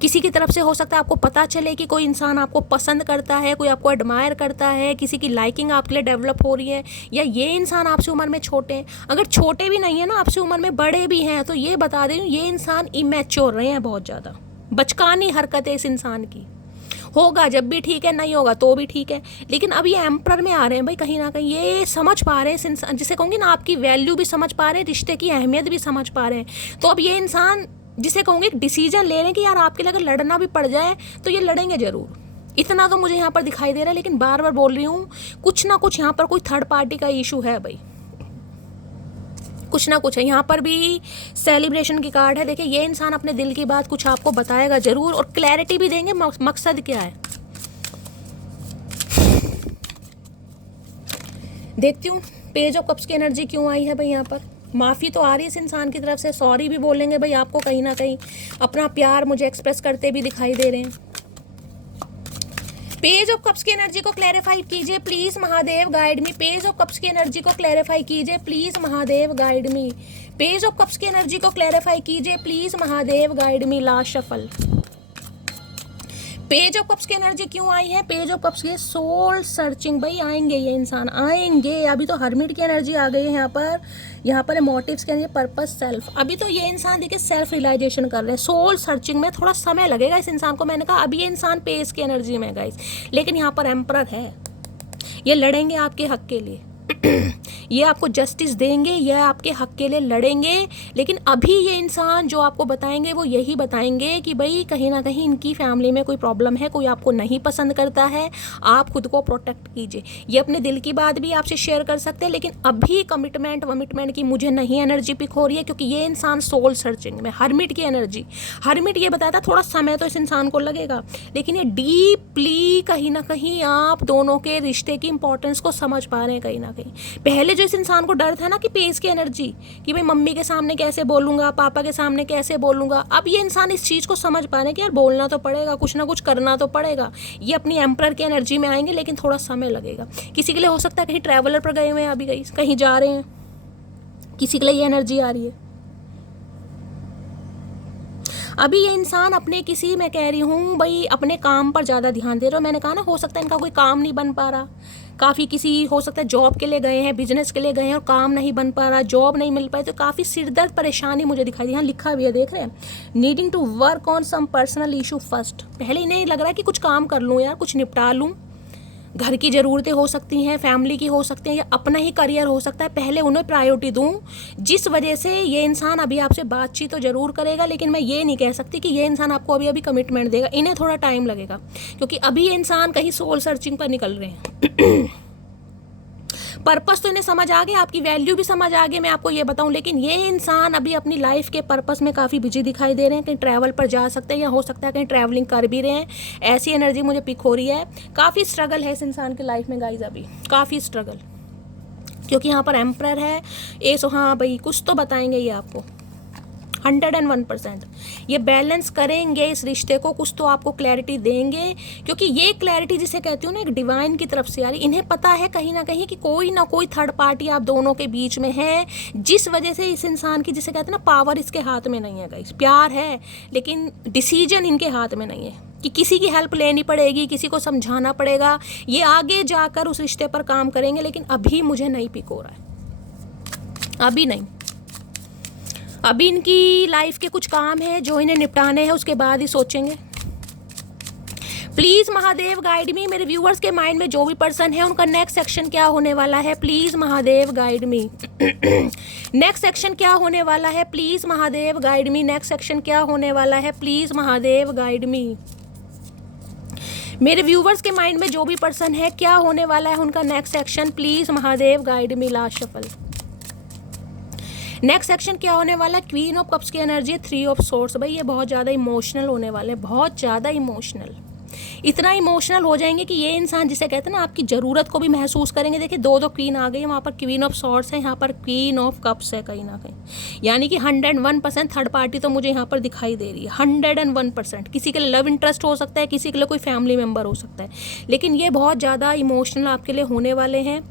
किसी की तरफ से हो सकता है आपको पता चले कि कोई इंसान आपको पसंद करता है, कोई आपको एडमायर करता है, किसी की लाइकिंग आपके लिए डेवलप हो रही है, या ये इंसान आपसे उम्र में छोटे हैं। अगर छोटे भी नहीं है ना, आपसे उम्र में बड़े भी हैं, तो ये बता दे ये इंसान इमैच्योर रहे हैं बहुत ज़्यादा। बचकानी हरकत है इस इंसान की। होगा जब भी ठीक है, नहीं होगा तो भी ठीक है, लेकिन अब ये एम्परर में आ रहे हैं भाई। कहीं ना कहीं ये समझ पा रहे हैं इस इंसान, जिसे कहूँगी ना आपकी वैल्यू भी समझ पा रहे हैं, रिश्ते की अहमियत भी समझ पा रहे हैं। तो अब ये इंसान जिसे कहूँगी एक डिसीजन ले रहे हैं कि यार आपके लिए अगर लड़ना भी पड़ जाए तो ये लड़ेंगे ज़रूर। इतना तो मुझे यहाँ पर दिखाई दे रहा है, लेकिन बार बार बोल रही हूँ कुछ ना कुछ यहाँ पर कोई थर्ड पार्टी का इशू है भाई, कुछ ना कुछ है। यहाँ पर भी सेलिब्रेशन की कार्ड है। देखिए ये इंसान अपने दिल की बात कुछ आपको बताएगा ज़रूर, और क्लैरिटी भी देंगे मकसद क्या है। देखती हूँ पेज ऑफ कप्स की एनर्जी क्यों आई है भाई। यहाँ पर माफ़ी तो आ रही है इस इंसान की तरफ से, सॉरी भी बोलेंगे भाई आपको, कहीं ना कहीं अपना प्यार मुझे एक्सप्रेस करते भी दिखाई दे रहे हैं। पेज ऑफ कप्स की एनर्जी को क्लैरिफाई कीजिए please Mahadev, guide me. Page of cups की एनर्जी को क्लैरिफाई कीजिए please Mahadev, guide me. Page of cups की एनर्जी को क्लैरिफाई कीजिए please Mahadev, guide me. Last shuffle. Page of cups की एनर्जी क्यों आई है? पेज ऑफ कप्स की सोल सर्चिंग। भाई आएंगे ये इंसान, आएंगे। अभी तो हर्मिट की एनर्जी आ गई है यहाँ पर है मोटिव्स की एनर्जी, पर्पस, सेल्फ। अभी तो ये इंसान देखिए सेल्फ रियलाइजेशन कर रहे हैं। सोल सर्चिंग में थोड़ा समय लगेगा इस इंसान को। मैंने कहा अभी ये इंसान पेज की एनर्जी में गाइस, लेकिन यहाँ पर एम्परर है। ये लड़ेंगे आपके हक के लिए ये आपको जस्टिस देंगे, ये आपके हक के लिए लड़ेंगे। लेकिन अभी ये इंसान जो आपको बताएंगे वो यही बताएंगे कि भाई कहीं ना कहीं इनकी फैमिली में कोई प्रॉब्लम है, कोई आपको नहीं पसंद करता है, आप खुद को प्रोटेक्ट कीजिए। ये अपने दिल की बात भी आपसे शेयर कर सकते हैं, लेकिन अभी कमिटमेंट की मुझे नहीं एनर्जी पिक हो रही है, क्योंकि ये इंसान सोल सर्चिंग में। हर्मिट की एनर्जी, हर्मिट ये बताता थोड़ा समय तो इस इंसान को लगेगा, लेकिन ये डीपली कहीं ना कहीं आप दोनों के रिश्ते की इंपॉर्टेंस को समझ पा रहे हैं कहीं ना कहीं। पहले जो इस इंसान को डर था ना कि पेज की एनर्जी, कि भाई मम्मी के सामने कैसे बोलूंगा, पापा के सामने कैसे बोलूंगा, अब ये इंसान इस चीज़ को समझ पा रहे हैं कि यार बोलना तो पड़ेगा, कुछ ना कुछ करना तो पड़ेगा। ये अपनी एम्परर की एनर्जी में आएंगे, लेकिन थोड़ा समय लगेगा। किसी के लिए हो सकता है कहीं ट्रैवलर पर गए हुए हैं, अभी कहीं जा रहे हैं, किसी के लिए ये एनर्जी आ रही है। अभी ये इंसान अपने किसी, मैं कह रही हूँ भाई अपने काम पर ज़्यादा ध्यान दे रहे हो। मैंने कहा ना हो सकता है इनका कोई काम नहीं बन पा रहा, काफ़ी किसी हो सकता है जॉब के लिए गए हैं, बिजनेस के लिए गए हैं और काम नहीं बन पा रहा, जॉब नहीं मिल पाई, तो काफ़ी सिरदर्द परेशानी मुझे दिखाई दी। यहाँ लिखा भी है, देख रहे हैं, needing to work on some personal issue first. पहले इन्हें लग रहा है कि कुछ काम कर लूँ यार, कुछ निपटा लूँ, घर की ज़रूरतें हो सकती हैं, फैमिली की हो सकती हैं, या अपना ही करियर हो सकता है, पहले उन्हें प्रायोरिटी दूं। जिस वजह से ये इंसान अभी आपसे बातचीत तो ज़रूर करेगा, लेकिन मैं ये नहीं कह सकती कि ये इंसान आपको अभी कमिटमेंट देगा। इन्हें थोड़ा टाइम लगेगा, क्योंकि अभी ये इंसान कहीं सोल सर्चिंग पर निकल रहे हैं। पर्पस तो इन्हें समझ आ गया, आपकी वैल्यू भी समझ आ गई, मैं आपको ये बताऊं। लेकिन ये इंसान अभी अपनी लाइफ के पर्पस में काफ़ी बिजी दिखाई दे रहे हैं। कहीं ट्रैवल पर जा सकते हैं, या हो सकता है कहीं ट्रैवलिंग कर भी रहे हैं, ऐसी एनर्जी मुझे पिक हो रही है। काफ़ी स्ट्रगल है इस इंसान की लाइफ में गाइज, अभी काफ़ी स्ट्रगल, क्योंकि यहाँ पर एम्परर है। हाँ भाई कुछ तो बताएंगे ये आपको 101%। ये बैलेंस करेंगे इस रिश्ते को, कुछ तो आपको क्लैरिटी देंगे, क्योंकि ये क्लैरिटी जिसे कहती हूँ ना, एक डिवाइन की तरफ से आ रही। इन्हें पता है कहीं ना कहीं कि कोई ना कोई थर्ड पार्टी आप दोनों के बीच में है, जिस वजह से इस इंसान की, जिसे कहते हैं ना, पावर इसके हाथ में नहीं है गाइस। प्यार है, लेकिन डिसीजन इनके हाथ में नहीं है कि किसी की हेल्प लेनी पड़ेगी, किसी को समझाना पड़ेगा। ये आगे जाकर उस रिश्ते पर काम करेंगे, लेकिन अभी मुझे नहीं पिक हो रहा है, अभी नहीं। अभी इनकी लाइफ के कुछ काम हैं जो इन्हें निपटाने हैं, उसके बाद ही सोचेंगे। प्लीज़ महादेव गाइड मी। मेरे व्यूअर्स के माइंड में जो भी पर्सन है, उनका नेक्स्ट सेक्शन क्या होने वाला है, please Mahadev guide me. Next section क्या होने वाला है, please Mahadev guide me. Next section क्या होने वाला है, प्लीज़ महादेव गाइड मी। मेरे व्यूवर्स के माइंड में जो भी पर्सन है, क्या होने वाला है उनका next section, please Mahadev guide me. Last shuffle. Next section क्या होने वाला है, क्वीन ऑफ कप्स की एनर्जी, 3 ऑफ सोर्ड्स। भाई ये बहुत ज़्यादा इमोशनल होने वाले हैं, बहुत ज़्यादा इमोशनल। इतना इमोशनल हो जाएंगे कि ये इंसान, जिसे कहते हैं ना, आपकी ज़रूरत को भी महसूस करेंगे। देखिए 2 क्वीन आ गई है, वहाँ पर क्वीन ऑफ सॉर्ड्स है, यहाँ पर क्वीन ऑफ कप्स है कहीं ना कहीं। यानी कि 101% थर्ड पार्टी तो मुझे यहाँ पर दिखाई दे रही है, 101%। किसी के लिए लव इंटरेस्ट हो सकता है, किसी के लिए कोई फैमिली मेम्बर हो सकता है, लेकिन ये बहुत ज़्यादा इमोशनल आपके लिए होने वाले हैं।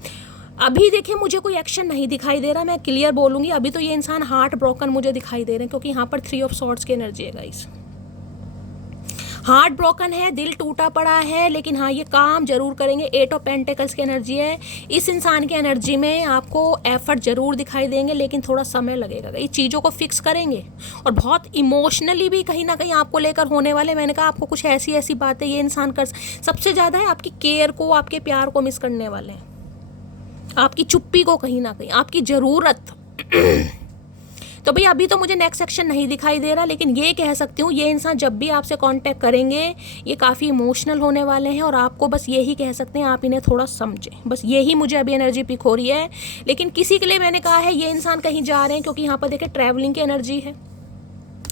अभी देखिए मुझे कोई एक्शन नहीं दिखाई दे रहा, मैं क्लियर बोलूँगी। अभी तो ये इंसान हार्ट ब्रोकन मुझे दिखाई दे रहे हैं, क्योंकि यहाँ पर 3 ऑफ सॉर्ड्स की एनर्जी है गाइस। हार्ट ब्रोकन है, दिल टूटा पड़ा है, लेकिन हाँ ये काम जरूर करेंगे। 8 ऑफ पेंटिकल्स की एनर्जी है। इस इंसान की एनर्जी में आपको एफर्ट जरूर दिखाई देंगे, लेकिन थोड़ा समय लगेगा। ये चीज़ों को फिक्स करेंगे, और बहुत इमोशनली भी कहीं ना कहीं आपको लेकर होने वाले। मैंने कहा आपको कुछ ऐसी ऐसी बातें ये इंसान कर, सबसे ज़्यादा है आपकी केयर को, आपके प्यार को मिस करने वाले हैं, आपकी चुप्पी को, कहीं ना कहीं आपकी ज़रूरत। तो भाई अभी तो मुझे नेक्स्ट सेक्शन नहीं दिखाई दे रहा, लेकिन ये कह सकती हूँ ये इंसान जब भी आपसे कांटेक्ट करेंगे, ये काफ़ी इमोशनल होने वाले हैं, और आपको बस यही कह सकते हैं आप इन्हें थोड़ा समझें। बस यही मुझे अभी एनर्जी पिक हो रही है। लेकिन किसी के लिए मैंने कहा है ये इंसान कहीं जा रहे हैं, क्योंकि यहाँ पर देखिए ट्रैवलिंग की एनर्जी है,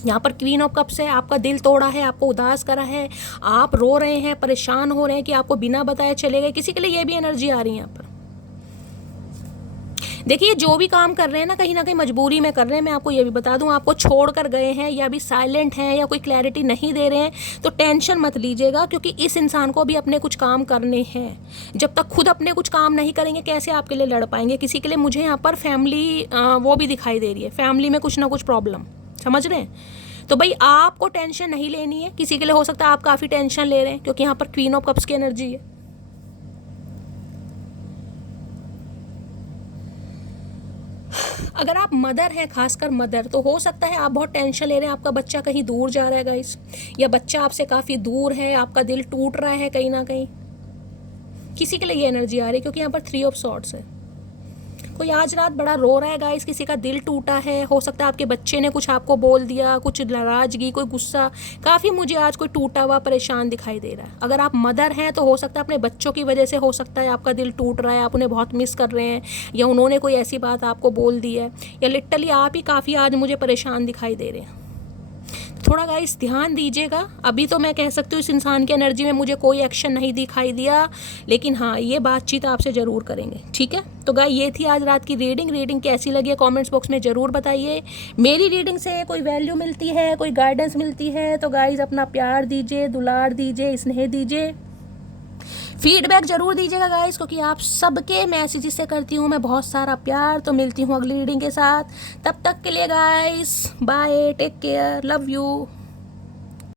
यहाँ पर क्वीन ऑफ कप्स है। आपका दिल तोड़ा है, आपको उदास करा है, आप रो रहे हैं, परेशान हो रहे हैं कि आपको बिना बताए चले गए। किसी के लिए ये भी एनर्जी आ रही है यहाँ पर। देखिए जो भी काम कर रहे हैं ना कहीं मजबूरी में कर रहे हैं। मैं आपको ये भी बता दूं, आपको छोड़ कर गए हैं या भी साइलेंट हैं या कोई क्लैरिटी नहीं दे रहे हैं तो टेंशन मत लीजिएगा, क्योंकि इस इंसान को भी अपने कुछ काम करने हैं। जब तक खुद अपने कुछ काम नहीं करेंगे कैसे आपके लिए लड़ पाएंगे। किसी के लिए मुझे यहाँ पर फैमिली वो भी दिखाई दे रही है, फैमिली में कुछ ना कुछ प्रॉब्लम, समझ रहे हैं। तो भाई आपको टेंशन नहीं लेनी है। किसी के लिए हो सकता है आप काफ़ी टेंशन ले रहे हैं, क्योंकि यहाँ पर क्वीन ऑफ कप्स की एनर्जी है। अगर आप मदर हैं, खासकर मदर, तो हो सकता है आप बहुत टेंशन ले रहे हैं, आपका बच्चा कहीं दूर जा रहा है गाइस, या बच्चा आपसे काफ़ी दूर है, आपका दिल टूट रहा है कहीं ना कहीं। किसी के लिए ये एनर्जी आ रही है, क्योंकि यहाँ पर 3 ऑफ सॉर्ड्स है। कोई आज रात बड़ा रो रहा है गाइस, किसी का दिल टूटा है। हो सकता है आपके बच्चे ने कुछ आपको बोल दिया, कुछ नाराजगी, कोई गुस्सा। काफ़ी मुझे आज कोई टूटा हुआ परेशान दिखाई दे रहा है। अगर आप मदर हैं तो हो सकता है अपने बच्चों की वजह से हो सकता है आपका दिल टूट रहा है, आप उन्हें बहुत मिस कर रहे हैं, या उन्होंने कोई ऐसी बात आपको बोल दी है, या लिटरली आप ही काफ़ी आज मुझे परेशान दिखाई दे रहे हैं। थोड़ा गाइस ध्यान दीजिएगा। अभी तो मैं कह सकती हूँ इस इंसान की एनर्जी में मुझे कोई एक्शन नहीं दिखाई दिया, लेकिन हाँ ये बातचीत आपसे ज़रूर करेंगे, ठीक है। तो गाइस ये थी आज रात की रीडिंग कैसी लगी है कमेंट्स बॉक्स में ज़रूर बताइए। मेरी रीडिंग से कोई वैल्यू मिलती है, कोई गाइडेंस मिलती है तो गाइस अपना प्यार दीजिए, दुलार दीजिए, स्नेह दीजिए, फीडबैक जरूर दीजिएगा गाइस, क्योंकि आप सबके मैसेजेस से करती हूँ मैं बहुत सारा प्यार। तो मिलती हूँ अगली रीडिंग के साथ, तब तक के लिए guys bye, take care, love you.